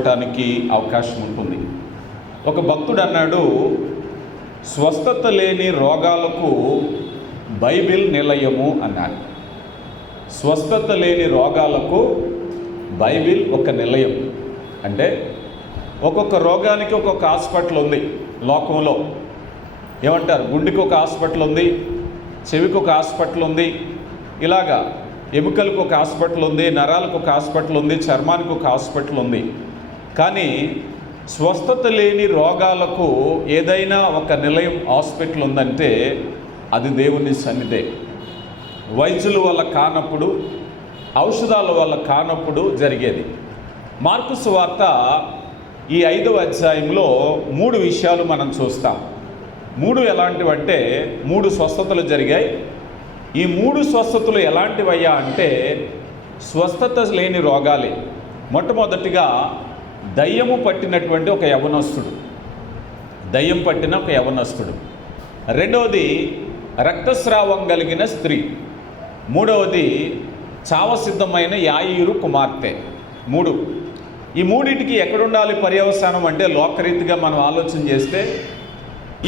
చూడటానికి అవకాశం ఉంటుంది. ఒక భక్తుడు అన్నాడు, స్వస్థత లేని రోగాలకు బైబిల్ నిలయము అన్నాడు. స్వస్థత లేని రోగాలకు బైబిల్ ఒక నిలయం. అంటే ఒక్కొక్క రోగానికి ఒక్కొక్క హాస్పిటల్ ఉంది లోకంలో. ఏమంటారు, గుండెకి ఒక హాస్పిటల్ ఉంది, చెవికి ఒక హాస్పిటల్ ఉంది, ఇలాగా ఎముకలకు ఒక హాస్పిటల్ ఉంది, నరాలకు ఒక హాస్పిటల్ ఉంది, చర్మానికి ఒక హాస్పిటల్ ఉంది. కానీ స్వస్థత లేని రోగాలకు ఏదైనా ఒక నిలయం హాస్పిటల్ ఉందంటే అది దేవుని సన్నిధే. వైద్యుల వల్ల కానప్పుడు, ఔషధాల వల్ల కానప్పుడు జరిగేది. మార్కు సువార్త ఈ 5వ అధ్యాయంలో 3 విషయాలు మనం చూస్తాం. 3 ఎలాంటివంటే 3 స్వస్థతలు జరిగాయి. ఈ 3 స్వస్థతలు ఎలాంటివయ్యా అంటే స్వస్థత లేని రోగాలే. మొట్టమొదటిగా దయ్యము పట్టినటువంటి ఒక యవనస్తుడు, దయ్యం పట్టిన ఒక యవనస్తుడు. రెండవది రక్తస్రావం కలిగిన స్త్రీ. మూడవది చావసిద్ధమైన యాయీరు కుమార్తె. 3. ఈ మూడింటికి ఎక్కడుండాలి పర్యవసానం అంటే లోకరీతిగా మనం ఆలోచన చేస్తే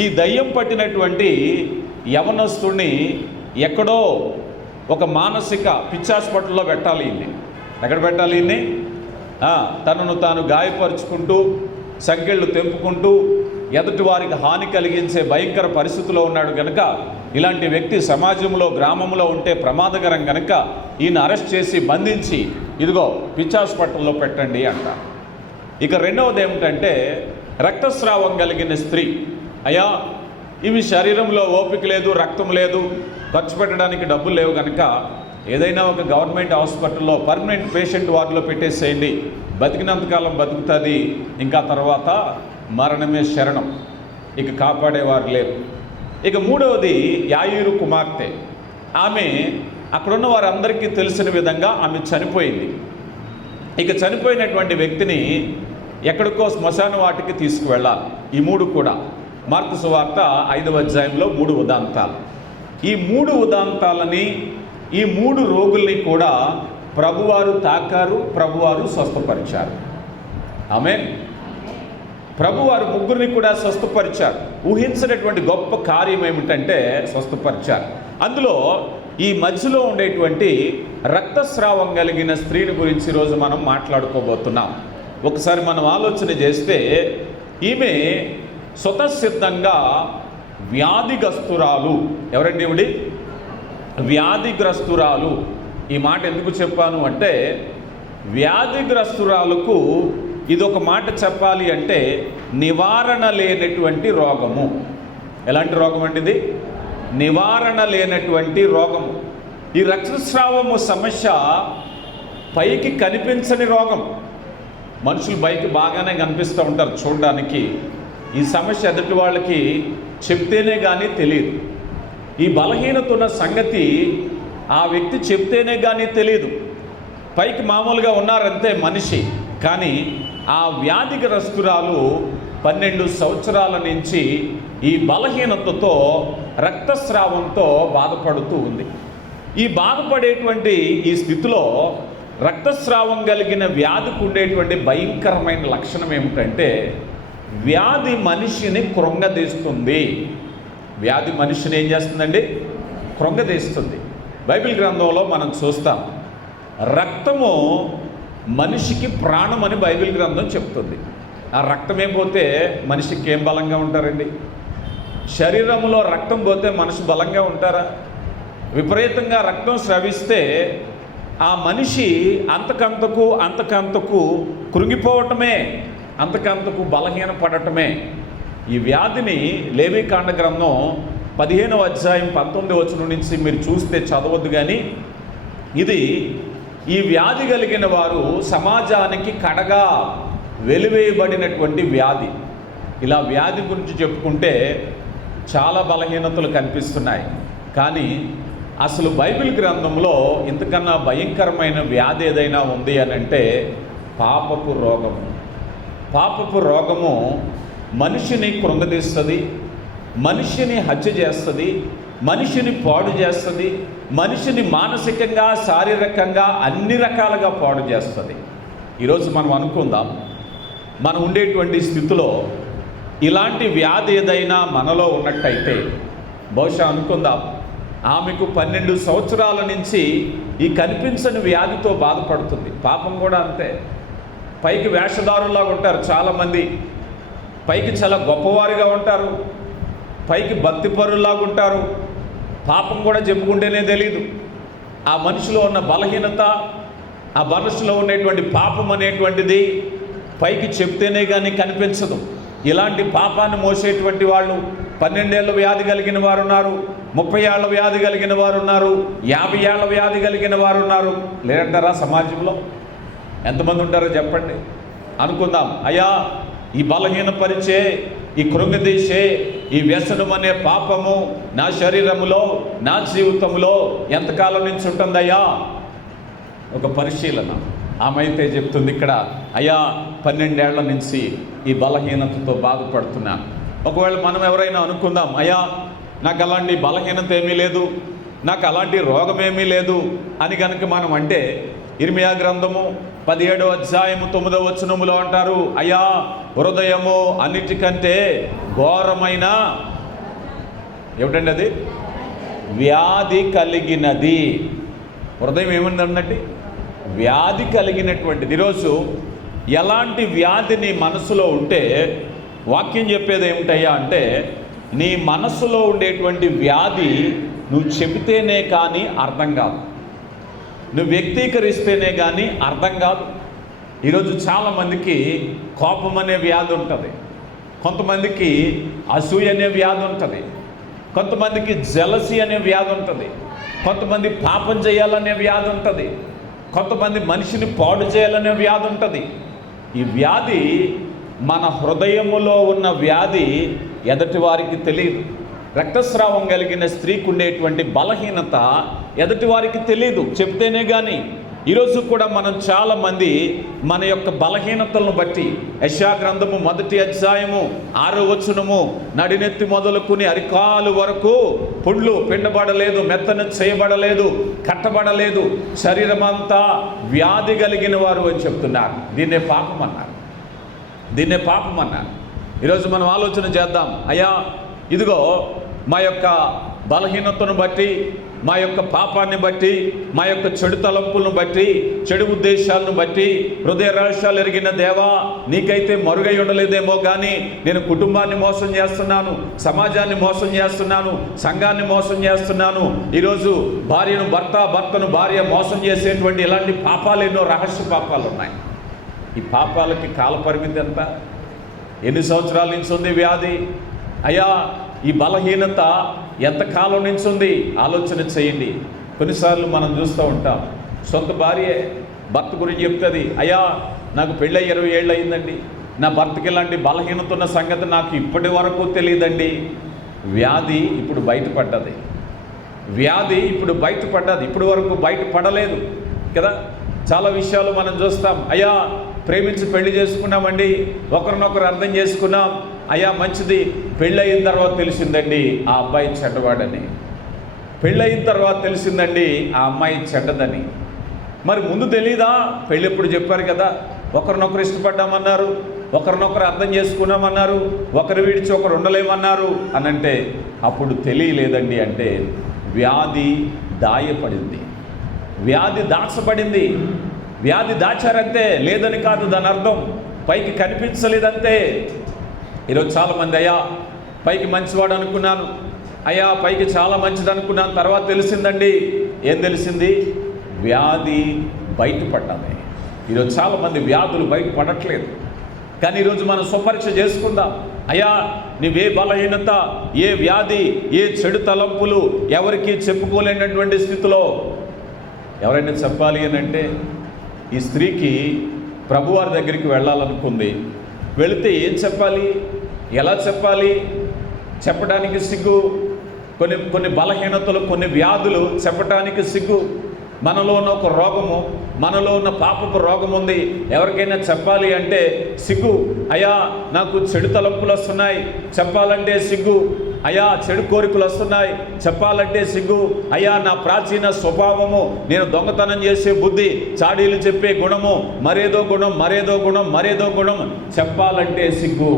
ఈ దయ్యం పట్టినటువంటి యవనస్తుడిని ఎక్కడో ఒక మానసిక పిచ్చి హాస్పిటల్లో పెట్టాలి. ఇన్ని ఎక్కడ పెట్టాలి? ఇన్ని తనను తాను గాయపరుచుకుంటూ, సంకెళ్ళు తెంపుకుంటూ, ఎదుటి వారికి హాని కలిగించే భయంకర పరిస్థితిలో ఉన్నాడు కనుక ఇలాంటి వ్యక్తి సమాజంలో, గ్రామంలో ఉంటే ప్రమాదకరం కనుక ఈయన అరెస్ట్ చేసి బంధించి ఇదిగో పిచ్చి హాస్పిటల్లో పెట్టండి అంట. ఇక రెండవది ఏమిటంటే రక్తస్రావం కలిగిన స్త్రీ. అయ్యా, ఇవి శరీరంలో ఓపిక లేదు, రక్తం లేదు, ఖర్చు పెట్టడానికి డబ్బులు లేవు కనుక ఏదైనా ఒక గవర్నమెంట్ హాస్పిటల్లో పర్మనెంట్ పేషెంట్ వార్డులో పెట్టేసేయండి, బతికినంతకాలం బతుకుతుంది, ఇంకా తర్వాత మరణమే శరణం, ఇక కాపాడేవారు లేరు. ఇక మూడవది యాయీరు కుమార్తె. ఆమె అక్కడున్న వారందరికీ తెలిసిన విధంగా ఆమె చనిపోయింది. ఇక చనిపోయినటువంటి వ్యక్తిని ఎక్కడికో శ్మశాన వాటికి తీసుకువెళ్ళాలి. ఈ 3 కూడా మార్కు సువార్త 5వ అధ్యాయంలో 3 ఉదాంతాలు. ఈ 3 ఉదాంతాలని, ఈ 3 రోగుల్ని కూడా ప్రభువారు తాకారు, ప్రభువారు స్వస్థపరిచారు. ఆమేన్. ప్రభువారు 3ని కూడా స్వస్థపరిచారు. ఊహించినటువంటి గొప్ప కార్యం ఏమిటంటే స్వస్థపరిచారు. అందులో ఈ మధ్యలో ఉండేటువంటి రక్తస్రావం కలిగిన స్త్రీని గురించి ఈరోజు మనం మాట్లాడుకోబోతున్నాం. ఒకసారి మనం ఆలోచన చేస్తే ఈమె స్వతసిద్ధంగా వ్యాధిగ్రస్తురాలు. ఎవరండి ఇవిడి? వ్యాధిగ్రస్తురాలు. ఈ మాట ఎందుకు చెప్పాను అంటే వ్యాధిగ్రస్తురాలకు ఇదొక మాట చెప్పాలి అంటే నివారణ లేనటువంటి రోగము. ఎలాంటి రోగం అండి ఇది? నివారణ లేనటువంటి రోగము. ఈ రక్తస్రావము సమస్య పైకి కనిపించని రోగం. మనుషులు బయట బాగానే కనిపిస్తూ ఉంటారు చూడడానికి. ఈ సమస్య ఎదుటి వాళ్ళకి చెప్తేనే కానీ తెలియదు. ఈ బలహీనత ఉన్న సంగతి ఆ వ్యక్తి చెప్తేనే కానీ తెలియదు. పైకి మామూలుగా ఉన్నారంతే మనిషి, కానీ ఆ వ్యాధిగ్రస్తురాలు 12 సంవత్సరాల నుంచి ఈ బలహీనతతో, రక్తస్రావంతో బాధపడుతూ ఉంది. ఈ బాధపడేటువంటి ఈ స్థితిలో రక్తస్రావం కలిగిన వ్యాధికి ఉండేటువంటి భయంకరమైన లక్షణం ఏమిటంటే వ్యాధి మనిషిని కృంగదీస్తుంది. వ్యాధి మనిషిని ఏం చేస్తుందండి? కృంగదీస్తుంది. బైబిల్ గ్రంథంలో మనం చూస్తాం, రక్తము మనిషికి ప్రాణం అని బైబిల్ గ్రంథం చెప్తుంది. ఆ రక్తమే పోతే మనిషికి ఏం బలంగా ఉంటారండి? శరీరంలో రక్తం పోతే మనిషి బలంగా ఉంటారా? విపరీతంగా రక్తం స్రవిస్తే ఆ మనిషి అంతకంతకు కృంగిపోవటమే, అంతకంతకు బలహీనపడటమే. ఈ వ్యాధిని లేవీకాండ గ్రంథం 15వ అధ్యాయం 19వ వచనం నుంచి మీరు చూస్తే చదవద్దు, కానీ ఇది ఈ వ్యాధి కలిగిన వారు సమాజానికి కడగా వెలివేయబడినటువంటి వ్యాధి. ఇలా వ్యాధి గురించి చెప్పుకుంటే చాలా బలహీనతలు కనిపిస్తున్నాయి. కానీ అసలు బైబిల్ గ్రంథంలో ఇంతకన్నా భయంకరమైన వ్యాధి ఏదైనా ఉంది అని అంటే పాపపు రోగము. పాపపు రోగము మనిషిని కృంగదీస్తుంది, మనిషిని హత్య చేస్తుంది, మనిషిని పాడు చేస్తుంది, మనిషిని మానసికంగా, శారీరకంగా అన్ని రకాలుగా పాడు చేస్తుంది. ఈరోజు మనం అనుకుందాం, మనం ఉండేటువంటి స్థితిలో ఇలాంటి వ్యాధి ఏదైనా మనలో ఉన్నట్టయితే బహుశా అనుకుందాం, ఆమెకు 12 సంవత్సరాల నుంచి ఈ కనిపించని వ్యాధితో బాధపడుతుంది. పాపం కూడా అంతే. పైకి వేషధారులాగా ఉంటారు చాలామంది, పైకి చాలా గొప్పవారిగా ఉంటారు, పైకి భక్తిపరుల్లాగా ఉంటారు. పాపం కూడా చెప్పుకుంటేనే తెలీదు. ఆ మనిషిలో ఉన్న బలహీనత, ఆ మనసులో ఉన్నటువంటి పాపం అనేటువంటిది పైకి చెప్తేనే కానీ కనిపించదు. ఇలాంటి పాపాన్ని మోసేటువంటి వాళ్ళు 12 ఏళ్ళ వ్యాధి కలిగిన వారు ఉన్నారు, 30 ఏళ్ళ వ్యాధి కలిగిన వారు ఉన్నారు, 50 ఏళ్ళ వ్యాధి కలిగిన వారు ఉన్నారు. లేదంటారా? సమాజంలో ఎంతమంది ఉంటారో చెప్పండి. అనుకుందాం, అయ్యా ఈ బలహీనపరిచే, ఈ కృంగదీసే, ఈ వ్యసనం అనే పాపము నా శరీరములో, నా జీవితంలో ఎంతకాలం నుంచి ఉంటుందయ్యా? ఒక పరిశీలన. ఆమె అయితే చెప్తుంది ఇక్కడ, అయ్యా 12 ఏళ్ల నుంచి ఈ బలహీనతతో బాధపడుతున్నాను. ఒకవేళ మనం ఎవరైనా అనుకుందాం, అయ్యా నాకు అలాంటి బలహీనత ఏమీ లేదు, నాకు అలాంటి రోగం ఏమీ లేదు అని కనుక మనం అంటే, ఇర్మియా గ్రంథము 17వ అధ్యాయము 9వ వచనములో అంటారు, అయ్యా హృదయము అన్నిటికంటే ఘోరమైన ఏమిటండి అది? వ్యాధి కలిగినది. హృదయం ఏముందన్నట్టు? వ్యాధి కలిగినటువంటిది. ఈరోజు ఎలాంటి వ్యాధి నీ మనసులో ఉంటే వాక్యం చెప్పేది ఏమిటయ్యా అంటే, నీ మనసులో ఉండేటువంటి వ్యాధి నువ్వు చెబితేనే కానీ అర్థం కాదు, నువ్వు వ్యక్తీకరిస్తేనే కానీ అర్థం కాదు. ఈరోజు చాలామందికి కోపం అనే వ్యాధి ఉంటుంది, కొంతమందికి అసూయ అనే వ్యాధి ఉంటుంది, కొంతమందికి జలసి అనే వ్యాధి ఉంటుంది, కొంతమంది పాపం చేయాలనే వ్యాధి ఉంటుంది, కొంతమంది మనిషిని పాడు చేయాలనే వ్యాధి ఉంటుంది. ఈ వ్యాధి మన హృదయములో ఉన్న వ్యాధి ఎదుటి వారికి తెలియదు. రక్తస్రావం కలిగిన స్త్రీకి ఉండేటువంటి బలహీనత ఎదుటి వారికి తెలియదు, చెప్తేనే కానీ. ఈరోజు కూడా మనం చాలామంది మన యొక్క బలహీనతలను బట్టి, యెషయా గ్రంథము 1వ అధ్యాయము 6వ వచనము, నడినెత్తి మొదలుకుని అరికాలు వరకు పుండ్లు పిండబడలేదు, మెత్తన చేయబడలేదు, కట్టబడలేదు, శరీరమంతా వ్యాధి కలిగిన వారు అని చెప్తున్నారు. దీన్నే పాపం అన్నారు, దీన్నే పాపం అన్నారు. ఈరోజు మనం ఆలోచన చేద్దాం, అయ్యా ఇదిగో మా యొక్క బలహీనతను బట్టి, మా యొక్క పాపాన్ని బట్టి, మా యొక్క చెడు తలంపులను బట్టి, చెడు ఉద్దేశాలను బట్టి, హృదయ రహస్యాలు ఎరిగిన దేవా, నీకైతే మరుగై ఉండలేదేమో కానీ నేను కుటుంబాన్ని మోసం చేస్తున్నాను, సమాజాన్ని మోసం చేస్తున్నాను, సంఘాన్ని మోసం చేస్తున్నాను. ఈరోజు భార్యను భర్త, భర్తను భార్య మోసం చేసేటువంటి ఇలాంటి పాపాలు ఎన్నో రహస్య పాపాలు ఉన్నాయి. ఈ పాపాలకి కాలపరిమితి ఎంత? ఎన్ని సంవత్సరాల నుంచి ఉంది వ్యాధి? అయ్యా ఈ బలహీనత ఎంతకాలం నుంచి ఉంది? ఆలోచన చేయండి. కొన్నిసార్లు మనం చూస్తూ ఉంటాం, సొంత భార్యే భర్త గురించి చెప్తుంది, అయ్యా నాకు పెళ్ళై 20 ఏళ్ళు అయిందండి, నా భర్తకి ఇలాంటి బలహీనత ఉన్న సంగతి నాకు ఇప్పటి వరకు తెలియదండి. వ్యాధి ఇప్పుడు బయటపడ్డది, వ్యాధి ఇప్పుడు బయటపడ్డది, ఇప్పటి వరకు బయటపడలేదు కదా. చాలా విషయాలు మనం చూస్తాం, అయ్యా ప్రేమించి పెళ్లి చేసుకున్నామండి, ఒకరినొకరు అర్థం చేసుకున్నాం, అయ్యా మంచిది, పెళ్ళయిన తర్వాత తెలిసిందండి ఆ అబ్బాయి చెడ్డవాడని, పెళ్ళయిన తర్వాత తెలిసిందండి ఆ అమ్మాయి చెడ్డదని. మరి ముందు తెలీదా? పెళ్ళి ఎప్పుడు చెప్పారు కదా, ఒకరినొకరు ఇష్టపడ్డామన్నారు, ఒకరినొకరు అర్థం చేసుకున్నామన్నారు, ఒకరు విడిచి ఒకరు ఉండలేమన్నారు అని అంటే అప్పుడు తెలియలేదండి. అంటే వ్యాధి దాయపడింది, వ్యాధి దాచబడింది. వ్యాధి దాచారంతే, లేదని కాదు దాని అర్థం, పైకి కనిపించలేదంతే. ఈరోజు చాలామంది, అయ్యా పైకి మంచివాడు అనుకున్నాను, అయ్యా పైకి చాలా మంచిది అనుకున్నాను, తర్వాత తెలిసిందండి. ఏం తెలిసింది? వ్యాధి బయటపడ్డాలి. ఈరోజు చాలామంది వ్యాధులు బయటపడట్లేదు. కానీ ఈరోజు మనం స్వపరీక్ష చేసుకుందాం, అయ్యా నీవే బలహీనత, ఏ వ్యాధి, ఏ చెడు తలంపులు ఎవరికి చెప్పుకోలేనటువంటి స్థితిలో. ఎవరైనా చెప్పాలి అని అంటే, ఈ స్త్రీకి ప్రభువారి దగ్గరికి వెళ్ళాలనుకుంది, వెళితే ఏం చెప్పాలి, ఎలా చెప్పాలి? చెప్పడానికి సిగ్గు. కొన్ని బలహీనతలు, కొన్ని వ్యాధులు చెప్పడానికి సిగ్గు. మనలో ఉన్న ఒక రోగము, మనలో ఉన్న పాపపు రోగం ఉంది, ఎవరికైనా చెప్పాలి అంటే సిగ్గు. అయ్యా నాకు చెడు తలంపులు వస్తున్నాయి చెప్పాలంటే సిగ్గు. అయ్యా చెడు కోరికలు వస్తున్నాయి, చెప్పాలంటే సిగ్గు, అయ్యా నా ప్రాచీన స్వభావము, నేను దొంగతనం చేసే బుద్ధి, చాడీలు చెప్పే గుణము, మరేదో గుణం మరేదో గుణం మరేదో గుణం, చెప్పాలంటే సిగ్గు.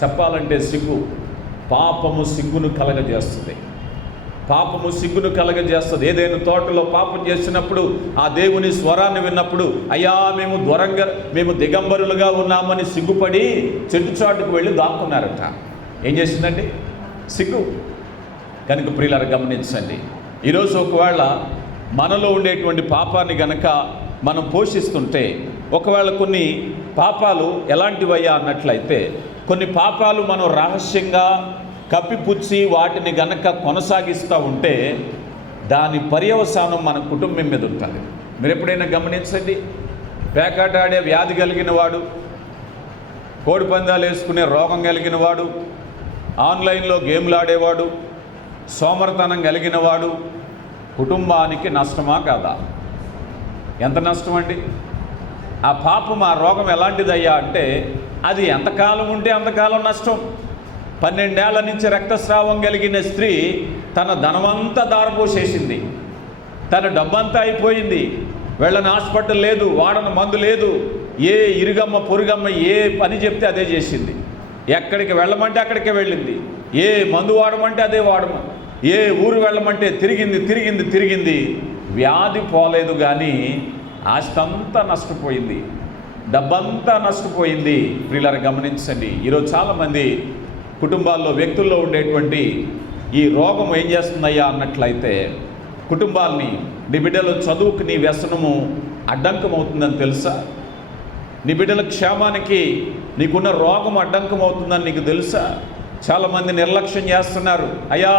చెప్పాలంటే సిగ్గు. పాపము సిగ్గును కలగజేస్తుంది. పాపము సిగ్గును కలగజేస్తుంది. ఏదైనా తోటలో పాపం చేసినప్పుడు ఆ దేవుని స్వరాన్ని విన్నప్పుడు అయ్యా మేము దిగంబరులుగా ఉన్నామని సిగ్గుపడి చెట్టు చాటుకు వెళ్ళి దాక్కున్నారట. ఏం చేసిందండి? సిగ్గు. కనుక ప్రియులారా గమనించండి, ఈరోజు ఒకవేళ మనలో ఉండేటువంటి పాపాన్ని గనక మనం పోషిస్తుంటే, ఒకవేళ కొన్ని పాపాలు ఎలాంటివయ్యా అన్నట్లయితే, కొన్ని పాపాలు మనం రహస్యంగా కప్పిపుచ్చి వాటిని గనక కొనసాగిస్తూ ఉంటే దాని పర్యవసానం మన కుటుంబం మీద ఉంటుంది. మీరు ఎప్పుడైనా గమనించండి, పేకాట ఆడే వ్యాధి కలిగిన వాడు, కోడి పందాలు వేసుకునే రోగం కలిగిన వాడు, ఆన్లైన్లో గేమ్లు ఆడేవాడు, సోమరతనం కలిగిన వాడు కుటుంబానికి నష్టమా కాదా? ఎంత నష్టం అండి? ఆ పాపం, ఆ రోగం ఎలాంటిదయ్యా అంటే అది ఎంతకాలం ఉంటే అంతకాలం నష్టం. 12 ఏళ్ల నుంచి రక్తస్రావం కలిగిన స్త్రీ తన ధనమంతా దారపోసేసింది, తన డబ్బంతా అయిపోయింది, వెళ్ళని హాస్పిటల్ లేదు, వాడని మందు లేదు, ఏ ఇరుగమ్మ పొరుగమ్మ ఏ పని చెప్తే అదే చేసింది, ఎక్కడికి వెళ్ళమంటే అక్కడికే వెళ్ళింది, ఏ మందు వాడమంటే అదే వాడము, ఏ ఊరు వెళ్ళమంటే తిరిగింది, వ్యాధి పోలేదు కానీ ఆస్తంతా నష్టపోయింది, డబ్బంతా నష్టపోయింది. ప్రియులారా గమనించండి, ఈరోజు చాలామంది కుటుంబాల్లో వ్యక్తుల్లో ఉండేటువంటి ఈ రోగం ఏం చేస్తుందయ్యా అన్నట్లయితే, కుటుంబాల్ని, నీ బిడ్డల చదువుకు నీ వ్యసనము అడ్డంకమవుతుందని తెలుసా? నీ బిడ్డల క్షేమానికి నీకున్న రోగం అడ్డంకమవుతుందని నీకు తెలుసా? చాలామంది నిర్లక్ష్యం చేస్తున్నారు. అయ్యా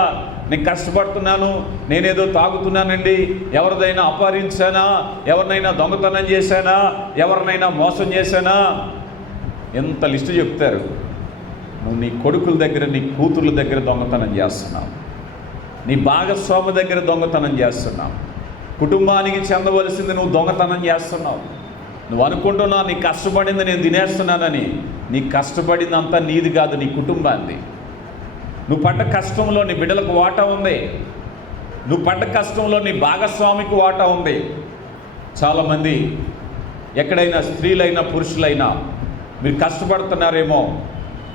నేను కష్టపడుతున్నాను, నేనేదో తాగుతున్నానండి, ఎవరిదైనా అపహరించానా, ఎవరినైనా దొంగతనం చేశానా, ఎవరినైనా మోసం చేశానా, ఎంత లిస్టు చెప్తారు. నువ్వు నీ కొడుకుల దగ్గర, నీ కూతుర్ల దగ్గర దొంగతనం చేస్తున్నావు, నీ భాగస్వామి దగ్గర దొంగతనం చేస్తున్నావు, కుటుంబానికి చెందవలసింది నువ్వు దొంగతనం చేస్తున్నావు. నువ్వు అనుకుంటున్నావు నీ కష్టపడింది నేను తినేస్తున్నానని. నీ కష్టపడిందంతా నీది కాదు, నీ కుటుంబాన్ని. నువ్వు పడ్డ కష్టంలో నీ బిడ్డలకు వాటా ఉంది, నువ్వు పడ్డ కష్టంలో నీ భాగస్వామికి వాటా ఉంది. చాలామంది ఎక్కడైనా స్త్రీలైనా పురుషులైనా మీరు కష్టపడుతున్నారేమో,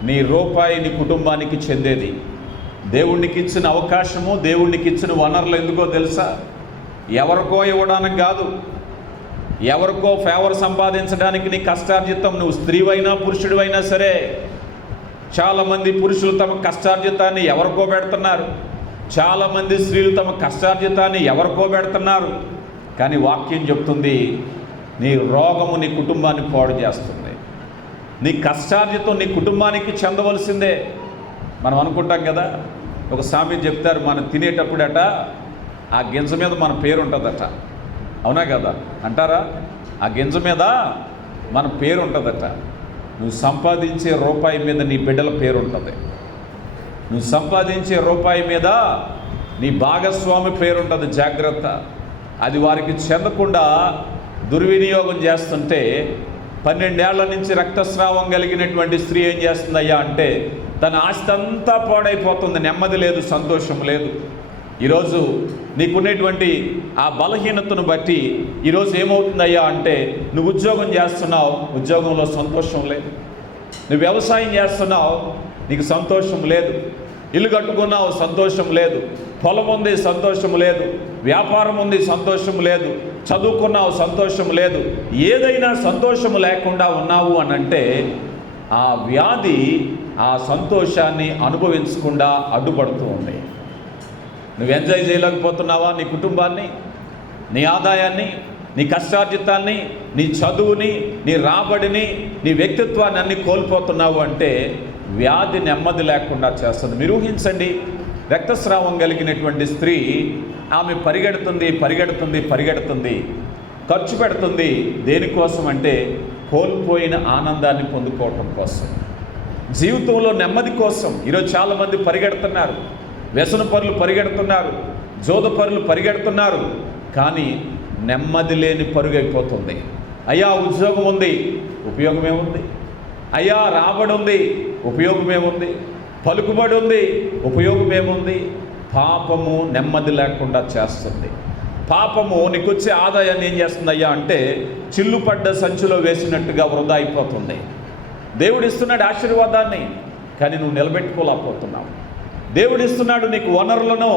నీ రూపాయి నీ కుటుంబానికి చెందేది. దేవునికి ఇచ్చిన అవకాశము, దేవునికి ఇచ్చిన వనరులు ఎందుకో తెలుసా? ఎవరికో ఇవ్వడానికి కాదు, ఎవరికో ఫేవర్ సంపాదించడానికి నీ కష్టార్జితం. నువ్వు స్త్రీవైనా పురుషుడివైనా సరే, చాలామంది పురుషులు తమ కష్టార్జితాన్ని ఎవరికో పెడుతున్నారు, చాలామంది స్త్రీలు తమ కష్టార్జితాన్ని ఎవరికో పెడుతున్నారు. కానీ వాక్యం చెప్తుంది, నీ రోగము నీ కుటుంబాన్ని పాడు చేస్తుంది, నీ కష్టార్జితం నీ కుటుంబానికి చెందవలసిందే. మనం అనుకుంటాం కదా, ఒక సామెత చెప్తారు, మనం తినేటప్పుడట ఆ గింజ మీద మన పేరు ఉంటుందట. అవునా కదా అంటారా? ఆ గింజ మీద మన పేరు ఉంటుందట. నువ్వు సంపాదించే రూపాయి మీద నీ బిడ్డల పేరు ఉంటుంది, నువ్వు సంపాదించే రూపాయి మీద నీ భాగస్వామి పేరు ఉంటుంది. జాగ్రత్త. అది వారికి చెందకుండా దుర్వినియోగం చేస్తుంటే, 12 ఏళ్ల నుంచి రక్తస్రావం కలిగినటువంటి స్త్రీ ఏం చేస్తుందయ్యా అంటే తన ఆస్తి అంతా పాడైపోతుంది, నెమ్మది లేదు, సంతోషం లేదు. ఈరోజు నీకున్నటువంటి ఆ బలహీనతను బట్టి ఈరోజు ఏమవుతుందయ్యా అంటే, నువ్వు ఉద్యోగం చేస్తున్నావు, ఉద్యోగంలో సంతోషం లేదు, నువ్వు వ్యవసాయం చేస్తున్నావు, నీకు సంతోషం లేదు, ఇల్లు కట్టుకున్నావు, సంతోషం లేదు, పొలం ఉంది, సంతోషం లేదు, వ్యాపారం ఉంది, సంతోషం లేదు, చదువుకున్నావు, సంతోషం లేదు. ఏదైనా సంతోషం లేకుండా ఉన్నావు అని అంటే ఆ వ్యాధి ఆ సంతోషాన్ని అనుభవించకుండా అడ్డుపడుతూ ఉంది. నువ్వు ఎంజాయ్ చేయలేకపోతున్నావా నీ కుటుంబాన్ని, నీ ఆదాయాన్ని, నీ కష్టార్జితాన్ని, నీ చదువుని, నీ రాబడిని, నీ వ్యక్తిత్వాన్ని అన్ని కోల్పోతున్నావు అంటే వ్యాధి నెమ్మది లేకుండా చేస్తుంది. మీరు ఊహించండి, రక్తస్రావం కలిగినటువంటి స్త్రీ ఆమె పరిగెడుతుంది, ఖర్చు పెడుతుంది. దేనికోసం అంటే కోల్పోయిన ఆనందాన్ని పొందుకోవటం కోసం, జీవితంలో నెమ్మది కోసం. ఈరోజు చాలామంది పరిగెడుతున్నారు, వ్యసన పరులు పరిగెడుతున్నారు, జోదపరులు పరిగెడుతున్నారు, కానీ నెమ్మది లేని పరుగైపోతుంది. అయ్యా ఉద్యోగం ఉంది, ఉపయోగమేముంది? అయ్యా రాబడి ఉంది, ఉపయోగమేముంది? పలుకుబడి ఉంది, ఉపయోగం ఏముంది? పాపము నెమ్మది లేకుండా చేస్తుంది. పాపము నీకు వచ్చే ఆదాయాన్ని ఏం చేస్తుందయ్యా అంటే చిల్లుపడ్డ సంచిలో వేసినట్టుగా వృధా అయిపోతుంది. దేవుడు ఇస్తున్నాడు ఆశీర్వాదాన్ని, కానీ నువ్వు నిలబెట్టుకోలేకపోతున్నావు. దేవుడు ఇస్తున్నాడు నీకు వనరులను,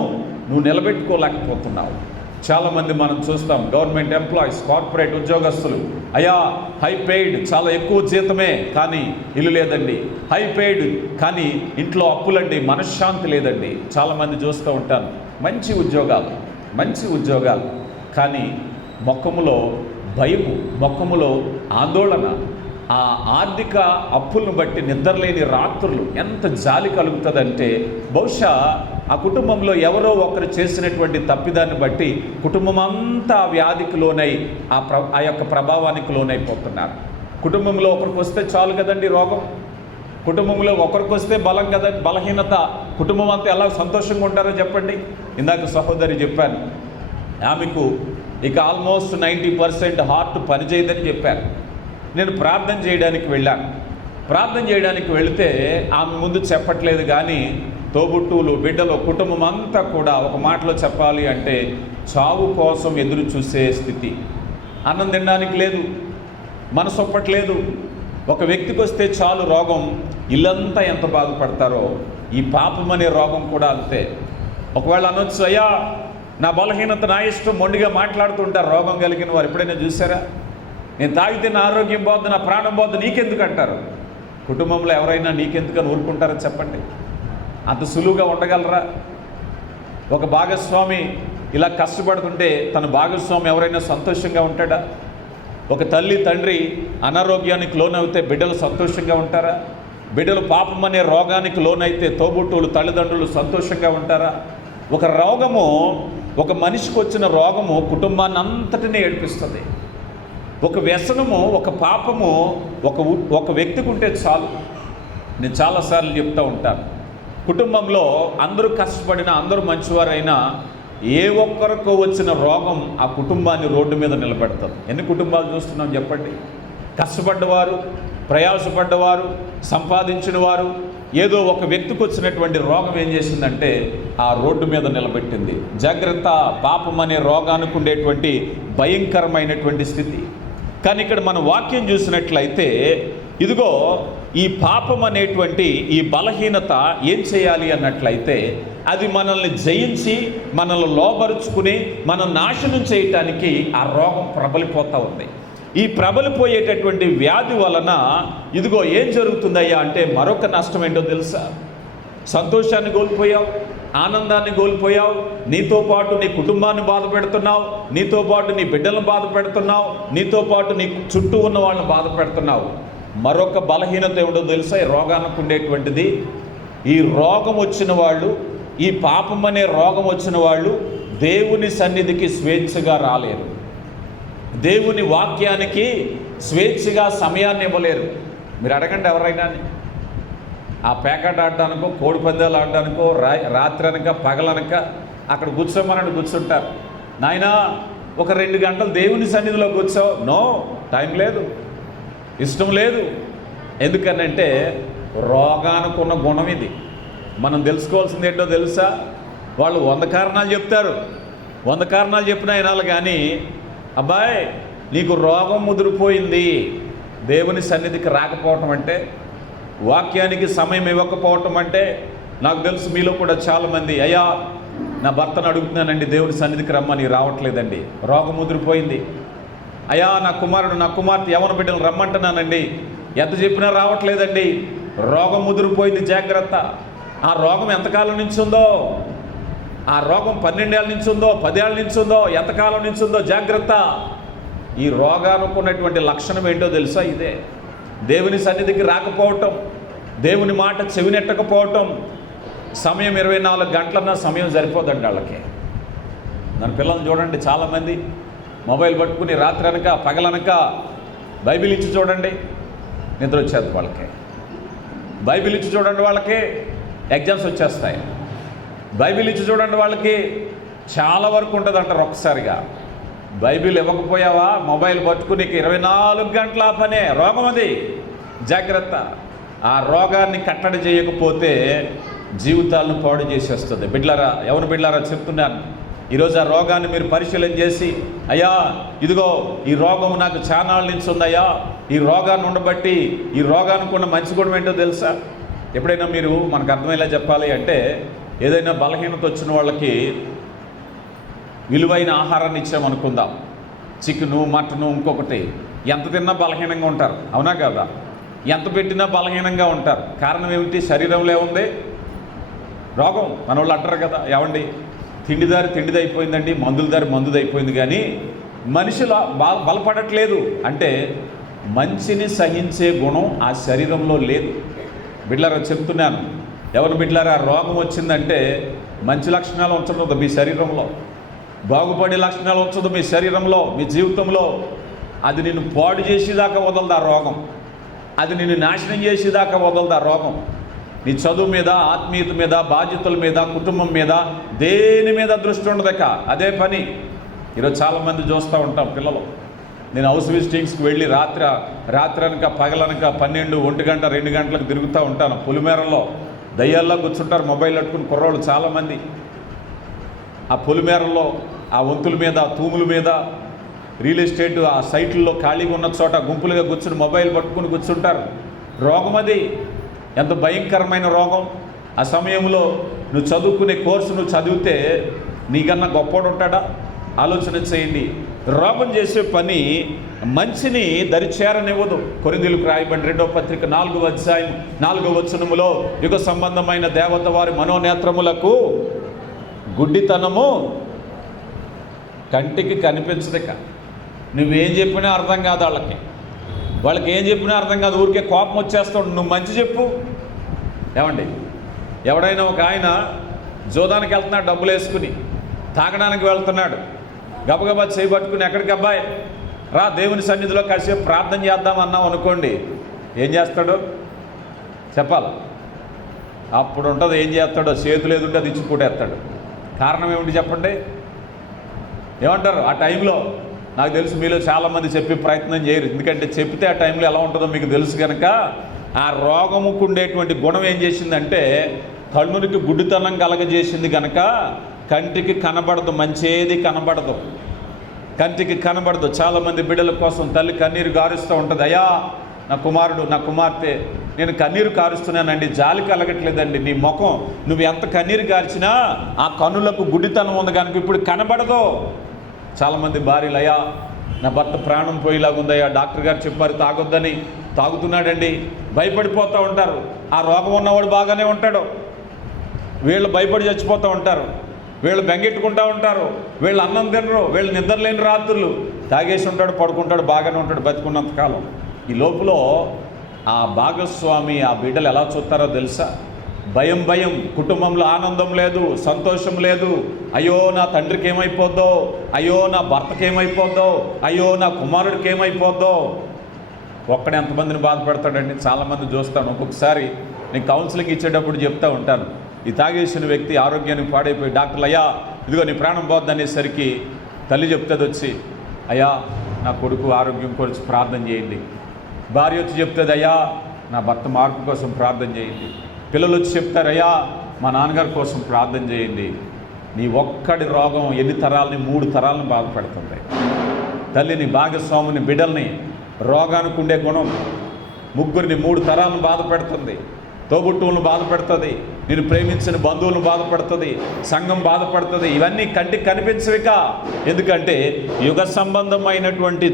నువ్వు నిలబెట్టుకోలేకపోతున్నావు. చాలామంది మనం చూస్తాం, గవర్నమెంట్ ఎంప్లాయీస్, కార్పొరేట్ ఉద్యోగస్తులు, అయ్యా హై పెయిడ్, చాలా ఎక్కువ జీతమే కానీ ఇల్లు లేదండి, హై పెయిడ్ కానీ ఇంట్లో అప్పులండి, మనశ్శాంతి లేదండి. చాలామంది చూస్తూ ఉంటాను, మంచి ఉద్యోగాలు కానీ ముఖములో భయము, ముఖములో ఆందోళన. ఆ ఆర్థిక అప్పులను బట్టి నిద్రలేని రాత్రులు ఎంత జాలి కలుగుతుందంటే, బహుశా ఆ కుటుంబంలో ఎవరో ఒకరు చేసినటువంటి తప్పిదాన్ని బట్టి కుటుంబం అంతా వ్యాధికి లోనై ఆ యొక్క ప్రభావానికి లోనైపోతున్నారు. కుటుంబంలో ఒకరికి వస్తే చాలు కదండి రోగం, కుటుంబంలో ఒకరికి వస్తే బలం కదా బలహీనత, కుటుంబం అంతా ఎలా సంతోషంగా ఉంటారో చెప్పండి. ఇందాక సహోదరి చెప్పాను, ఆమెకు ఇక ఆల్మోస్ట్ 90% హార్ట్ పనిచేయదని చెప్పారు. నేను ప్రార్థన చేయడానికి వెళ్ళాను. ప్రార్థన చేయడానికి వెళితే ఆమె ముందు చెప్పట్లేదు, కానీ తోబుట్టువులు, బిడ్డలు, కుటుంబం అంతా కూడా ఒక మాటలో చెప్పాలి అంటే చావు కోసం ఎదురు చూసే స్థితి. అన్నం తినడానికి లేదు, మనసు ఒప్పట్లేదు. ఒక వ్యక్తికి వస్తే చాలు రోగం, ఇల్లంతా ఎంత బాధపడతారో ఈ పాపం అనే రోగం కూడా అంతే. ఒకవేళ అనొచ్చు, అయ్యా నా బలహీనత నా ఇష్టం, మొండిగా మాట్లాడుతుంటారు రోగం కలిగిన వారు. ఎప్పుడైనా చూసారా? నేను తాగితే నా ఆరోగ్యం పోద్దు, నా ప్రాణం పోద్దు, నీకెందుకు అంటారు. కుటుంబంలో ఎవరైనా నీకెందుకని ఊరుకుంటారో చెప్పండి? అంత సులువుగా ఉండగలరా? ఒక భాగస్వామి ఇలా కష్టపడుతుంటే తన భాగస్వామి ఎవరైనా సంతోషంగా ఉంటాడా? ఒక తల్లి తండ్రి అనారోగ్యానికి లోనవుతే బిడ్డలు సంతోషంగా ఉంటారా? బిడ్డలు పాపం అనే రోగానికి లోనైతే తోబుట్టువులు, తల్లిదండ్రులు సంతోషంగా ఉంటారా? ఒక రోగము, ఒక మనిషికి వచ్చిన రోగము కుటుంబాన్ని అంతటినీ ఏడిపిస్తుంది. ఒక వ్యసనము, ఒక పాపము ఒక వ్యక్తికి ఉంటే చాలు. నేను చాలాసార్లు చెప్తూ ఉంటాను, కుటుంబంలో అందరూ కష్టపడినా, అందరూ మంచివారైనా ఏ ఒక్కరికో వచ్చిన రోగం ఆ కుటుంబాన్ని రోడ్డు మీద నిలబెడతారు. ఎన్ని కుటుంబాలు చూస్తున్నాం చెప్పండి? కష్టపడ్డవారు, ప్రయాసపడ్డవారు, సంపాదించిన వారు, ఏదో ఒక వ్యక్తికి వచ్చినటువంటి రోగం ఏం చేసిందంటే ఆ రోడ్డు మీద నిలబెట్టింది. జాగ్రత్త, పాపం అనే రోగానికి ఉండేటువంటి భయంకరమైనటువంటి స్థితి. కానీ ఇక్కడ మన వాక్యం చూసినట్లయితే, ఇదిగో ఈ పాపం అనేటువంటి ఈ బలహీనత ఏం చేయాలి అన్నట్లయితే, అది మనల్ని జయించి మనల్ని లోబరుచుకుని మనం నాశనం చేయటానికి ఆ రోగం ప్రబలిపోతూ ఉంది. ఈ ప్రబలిపోయేటటువంటి వ్యాధి వలన ఇదిగో ఏం జరుగుతుందయ్యా అంటే మరొక నష్టం ఏంటో తెలుసా? సంతోషాన్ని కోల్పోయావు, ఆనందాన్ని కోల్పోయావు, నీతో పాటు నీ కుటుంబాన్ని బాధ పెడుతున్నావు, నీతో పాటు నీ బిడ్డలను బాధ పెడుతున్నావు, నీతో పాటు నీ చుట్టూ ఉన్న వాళ్ళని బాధ పెడుతున్నావు. మరొక బలహీనత ఏమిటో తెలుసా? ఈ రోగానికి ఉండేటువంటిది, ఈ రోగం వచ్చిన వాళ్ళు, ఈ పాపం అనే రోగం వచ్చిన వాళ్ళు దేవుని సన్నిధికి స్వేచ్ఛగా రాలేరు. దేవుని వాక్యానికి స్వేచ్ఛగా సమయాన్ని ఇవ్వలేరు. మీరు అడగండి ఎవరైనా, ఆ పేకాట ఆడడానికో, కోడి పందాలు ఆడడానికో, రాత్రి అనక పగలనక అక్కడ కూర్చోమని కూర్చుంటారు. నాయనా ఒక 2 గంటలు దేవుని సన్నిధిలో కూర్చో, నో, టైం లేదు, ఇష్టం లేదు. ఎందుకనంటే రోగానికి ఉన్న గుణం ఇది. మనం తెలుసుకోవాల్సింది ఏంటో తెలుసా? వాళ్ళు 100 కారణాలు చెప్తారు, 100 కారణాలు చెప్పినా వినాలి, కానీ అబ్బాయి నీకు రోగం ముదిరిపోయింది, దేవుని సన్నిధికి రాకపోవటం అంటే, వాక్యానికి సమయం ఇవ్వకపోవటం అంటే. నాకు తెలుసు మీలో కూడా చాలామంది, అయ్యా నా భర్తను అడుగుతున్నానండి దేవుని సన్నిధికి రమ్మని, రావట్లేదండి, రోగం ముదిరిపోయింది. అయ్యా నా కుమారుడు, నా కుమార్తె, యవన బిడ్డలు రమ్మంటున్నానండి, ఎంత చెప్పినా రావట్లేదండి, రోగం ముదిరిపోయింది, జాగ్రత్త. ఆ రోగం ఎంతకాలం నుంచి ఉందో, ఆ రోగం 12 ఏళ్ళ నుంచి ఉందో, 10 ఏళ్ళ నుంచి ఉందో, ఎంతకాలం నుంచి ఉందో, జాగ్రత్త. ఈ రోగానికి ఉన్నటువంటి లక్షణం ఏంటో తెలుసా? ఇదే దేవుని సన్నిధికి రాకపోవటం, దేవుని మాట చెవినెట్టకపోవటం. సమయం 24 గంటలన్నా సమయం సరిపోదండి వాళ్ళకి. మన పిల్లల్ని చూడండి, చాలామంది మొబైల్ పట్టుకుని రాత్రి అనక పగలనక బైబిల్ ఇచ్చి చూడండి, నిద్ర వచ్చేది వాళ్ళకి. బైబిల్ ఇచ్చి చూడండి, వాళ్ళకి ఎగ్జామ్స్ వచ్చేస్తాయి. బైబిల్ ఇచ్చి చూడండి, వాళ్ళకి చాలా వరకు ఉంటుంది అంటారు ఒక్కసారిగా. బైబిల్ ఇవ్వకపోయావా, మొబైల్ పట్టుకుని 24 గంటల పనే, రోగం అది, జాగ్రత్త. ఆ రోగాన్ని కట్టడి చేయకపోతే జీవితాలను పాడు చేసేస్తుంది. బిడ్లారా, ఎవరు బిడ్లారా చెప్తున్నాను. ఈరోజు ఆ రోగాన్ని మీరు పరిశీలన చేసి, అయ్యా ఇదిగో ఈ రోగం నాకు చానాళ్ళ నుంచి ఉందయ్యా, ఈ రోగాన్ని ఉండబట్టి ఈ రోగానికి ఉన్న మంచి గుణం ఏంటో తెలుసా? ఎప్పుడైనా మీరు మనకు అర్థమయ్యేలా చెప్పాలి అంటే, ఏదైనా బలహీనత వచ్చిన వాళ్ళకి విలువైన ఆహారాన్ని ఇచ్చామనుకుందాం, చికెను మటను ఇంకొకటి, ఎంత తిన్నా బలహీనంగా ఉంటారు, అవునా కదా? ఎంత పెట్టినా బలహీనంగా ఉంటారు. కారణం ఏమిటి? శరీరంలో ఏముంది? రోగం. మన వాళ్ళు అంటారు కదా, ఏమండి తిండిదారి తిండిది అయిపోయిందండి, మందులదారి మందుది అయిపోయింది, కానీ మనిషిలో బలపడట్లేదు అంటే మంచిని సహించే గుణం ఆ శరీరంలో లేదు. బిడ్లారా చెప్తున్నాను, ఎవరు బిడ్లారా, రోగం వచ్చిందంటే మంచి లక్షణాలు ఉంచదు మీ శరీరంలో, బాగుపడే లక్షణాలు ఉంచదు మీ శరీరంలో, మీ జీవితంలో. అది నిన్ను పాడు చేసేదాకా వదలదు ఆ రోగం, అది నిన్ను నాశనం చేసేదాకా వదలదు ఆ రోగం. నీ చదువు మీద, ఆత్మీయత మీద, బాధ్యతల మీద, కుటుంబం మీద, దేని మీద దృష్టి ఉండదక అదే పని. ఈరోజు చాలామంది చూస్తూ ఉంటాం పిల్లలు. నేను హౌస్ విజిటింగ్స్కి వెళ్ళి రాత్రనక పగలనక 12, 1 గంట 2 గంటలకు తిరుగుతూ ఉంటాను. పులిమేరల్లో దయ్యాల్లో కూర్చుంటారు మొబైల్ పట్టుకుని కుర్రోళ్ళు చాలామంది. ఆ పులిమేరల్లో, ఆ వంతుల మీద, తూముల మీద, రియల్ ఎస్టేట్ ఆ సైట్లలో ఖాళీగా ఉన్న చోట గుంపులుగా కూర్చుని మొబైల్ పట్టుకుని కూర్చుంటారు. రోగం అది, ఎంత భయంకరమైన రోగం. ఆ సమయంలో నువ్వు చదువుకునే కోర్సు నువ్వు చదివితే నీకన్నా గొప్పోడు ఉంటాడా? ఆలోచన చేయండి. రోగం చేసే పని మంచిని దరిచేరనివ్వదు. కొరింథీయులకు రాయబడిన 2వ పత్రిక 4వ అధ్యాయం 4వ వచనములో, యుగ సంబంధమైన దేవత వారి మనోనేత్రములకు గుడ్డితనము కంటికి కనిపించదక. నువ్వేం చెప్పినా అర్థం కాదు వాళ్ళకి ఏం చెప్పినా అర్థం కాదు. ఊరికే కోపం వచ్చేస్తాడు. నువ్వు మంచి చెప్పు. ఏమండి, ఎవడైనా ఒక ఆయన జోదానికి వెళ్తున్నాడు, డబ్బులు వేసుకుని తాగడానికి వెళ్తున్నాడు, గబగబా చేయబట్టుకుని, ఎక్కడికి అబ్బాయి రా దేవుని సన్నిధిలో కాసేపు ప్రార్థన చేద్దామన్నాం అనుకోండి, ఏం చేస్తాడు చెప్పాలి? అప్పుడు ఉంటుంది ఏం చేస్తాడో, చేతులు ఏదుంటే అది ఇచ్చి కూటేస్తాడు. కారణం ఏమిటి చెప్పండి? ఏమంటారు? ఆ టైంలో నాకు తెలుసు మీలో చాలామంది చెప్పే ప్రయత్నం చేయరు, ఎందుకంటే చెప్తే ఆ టైంలో ఎలా ఉంటుందో మీకు తెలుసు కనుక. ఆ రోగముకు ఉండేటువంటి గుణం ఏం చేసిందంటే కన్నునికి గుడ్డితనం కలగజేసింది కనుక కంటికి కనబడదు, మంచేది కనబడదు, కంటికి కనబడదు. చాలామంది బిడ్డల కోసం తల్లి కన్నీరు గారుస్తూ ఉంటుంది. అయ్యా నా కుమారుడు, నా కుమార్తె, నేను కన్నీరు కారుస్తున్నానండి, జాలి కలగట్లేదండి. నీ ముఖం నువ్వు ఎంత కన్నీరు గార్చినా ఆ కన్నులకు గుడ్డితనం ఉంది కనుక ఇప్పుడు కనబడదు. చాలామంది భార్యలు, అయ్యా నా భర్త ప్రాణం పోయేలాగుందయ్యా, డాక్టర్ గారు చెప్పారు తాగొద్దని, తాగుతున్నాడండి, భయపడిపోతూ ఉంటారు. ఆ రోగం ఉన్నవాడు బాగానే ఉంటాడు, వీళ్ళు భయపడి చచ్చిపోతూ ఉంటారు, వీళ్ళు బెంగెట్టుకుంటూ ఉంటారు, వీళ్ళు అన్నం తినరు, వీళ్ళు నిద్రలేని రాత్రులు, తాగేసి ఉంటాడు, పడుకుంటాడు, బాగానే ఉంటాడు బతికున్నంతకాలం. ఈ లోపల ఆ భాగస్వామి ఆ బిడ్డలు ఎలా చూస్తారో తెలుసా? భయం, కుటుంబంలో ఆనందం లేదు, సంతోషం లేదు. అయ్యో నా తండ్రికి ఏమైపోద్దో, అయ్యో నా భర్తకి ఏమైపోద్దో, అయ్యో నా కుమారుడికి ఏమైపోద్దో. ఒక్కడే ఎంతమందిని బాధపడతాడండి? చాలామంది చూస్తాను. ఒక్కొక్కసారి నేను కౌన్సిలింగ్ ఇచ్చేటప్పుడు చెప్తూ ఉంటాను, ఈ తాగేసిన వ్యక్తి ఆరోగ్యానికి పాడైపోయి డాక్టర్లు, అయ్యా ఇదిగో నీ ప్రాణం పోద్ది అనేసరికి తల్లి చెప్తుంది వచ్చి, అయ్యా నా కొడుకు ఆరోగ్యం గురించి ప్రార్థన చేయండి. భార్య వచ్చి చెప్తుంది, అయ్యా నా భర్త మార్పు కోసం ప్రార్థన చేయండి. పిల్లలు వచ్చి చెప్తారు, అయ్యా మా నాన్నగారి కోసం ప్రార్థన చేయండి. నీ ఒక్కడి రోగం ఎన్ని తరాలని, 3 తరాలను బాధపడుతుంది. తల్లిని, భాగస్వామిని, బిడ్డల్ని, రోగానికి ఉండే గుణం ముగ్గురిని 3 తరాలను బాధపెడుతుంది. తోబుట్టువులను బాధపెడుతుంది, నేను ప్రేమించిన బంధువులను బాధపడుతుంది, సంఘం బాధపడుతుంది. ఇవన్నీ కంటికి కనిపించవిక. ఎందుకంటే యుగ సంబంధమైనటువంటి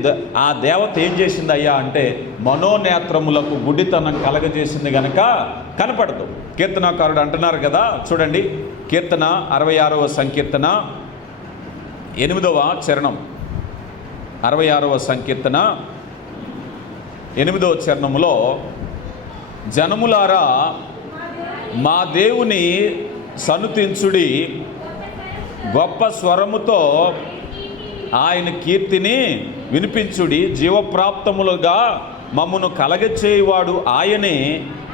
ఆ దేవత ఏం చేసింది అయ్యా అంటే మనోనేత్రములకు గుడ్డితనం కలగజేసింది గనక కనపడదు. కీర్తనాకారుడు అంటున్నారు కదా, చూడండి కీర్తన 66వ సంకీర్తన 8వ చరణం, 66వ సంకీర్తన 8వ చరణములో, జనములారా మా దేవుని సన్నుతించుడి, గొప్ప స్వరముతో ఆయన కీర్తిని వినిపించుడి, జీవప్రాప్తములుగా మమ్మను కలగచేయువాడు ఆయనే,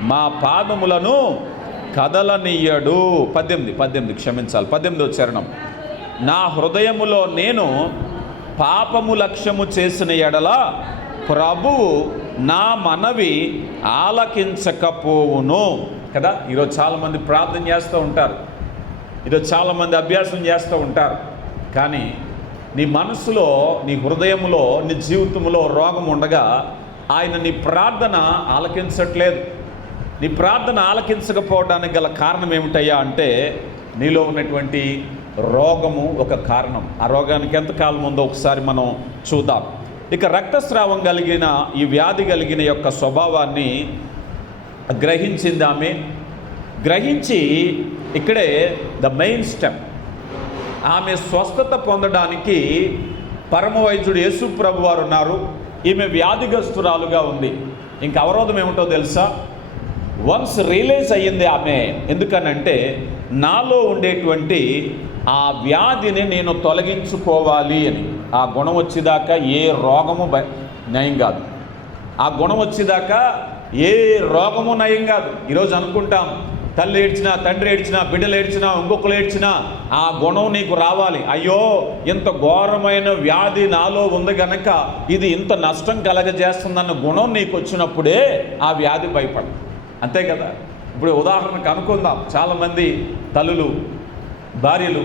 మా పాదములను కదలనీయడు. 18 క్షమించాలి, 18వ చరణం. నా హృదయములో నేను పాపము లక్ష్యము చేసిన ఎడల ప్రభువు నా మనవి ఆలకించకపోవును కదా. ఈరోజు చాలామంది ప్రార్థన చేస్తూ ఉంటారు, ఈరోజు చాలామంది అభ్యాసం చేస్తూ ఉంటారు, కానీ నీ మనసులో, నీ హృదయంలో, నీ జీవితంలో రోగం ఉండగా ఆయన నీ ప్రార్థన ఆలకించట్లేదు. నీ ప్రార్థన ఆలకించకపోవడానికి గల కారణం ఏమిటయ్యా అంటే నీలో ఉన్నటువంటి రోగము ఒక కారణం. ఆ రోగానికి ఎంతకాలం ఉందో ఒకసారి మనం చూద్దాం. ఇక రక్తస్రావం కలిగిన ఈ వ్యాధి కలిగిన యొక్క స్వభావాన్ని గ్రహించింది ఆమె. గ్రహించి ఇక్కడే ద మెయిన్ స్టెప్, ఆమె స్వస్థత పొందడానికి పరమ వైద్యుడు యేసు ప్రభు వారు ఉన్నారు. ఈమె వ్యాధిగ్రస్తురాలుగా ఉంది. ఇంక అవరోధం ఏమిటో తెలుసా? వన్స్ రియలైజ్ అయ్యింది ఆమె. ఎందుకనంటే నాలో ఉండేటువంటి ఆ వ్యాధిని నేను తొలగించుకోవాలి అని. ఆ గుణం వచ్చేదాకా ఏ రోగము నయం కాదు. ఆ గుణం వచ్చేదాకా ఏ రోగము నయం కాదు. ఈరోజు అనుకుంటాం, తల్లి ఏడ్చినా, తండ్రి ఏడ్చినా, బిడ్డలు ఏడ్చినా, ఇంకొకరు ఏడ్చినా ఆ గుణం నీకు రావాలి. అయ్యో ఇంత ఘోరమైన వ్యాధి నాలో ఉంది గనక ఇది ఇంత నష్టం కలగజేస్తుందన్న గుణం నీకు వచ్చినప్పుడే ఆ వ్యాధి భయపడదు. అంతే కదా. ఇప్పుడు ఉదాహరణకు అనుకుందాం, చాలామంది తల్లులు, భార్యలు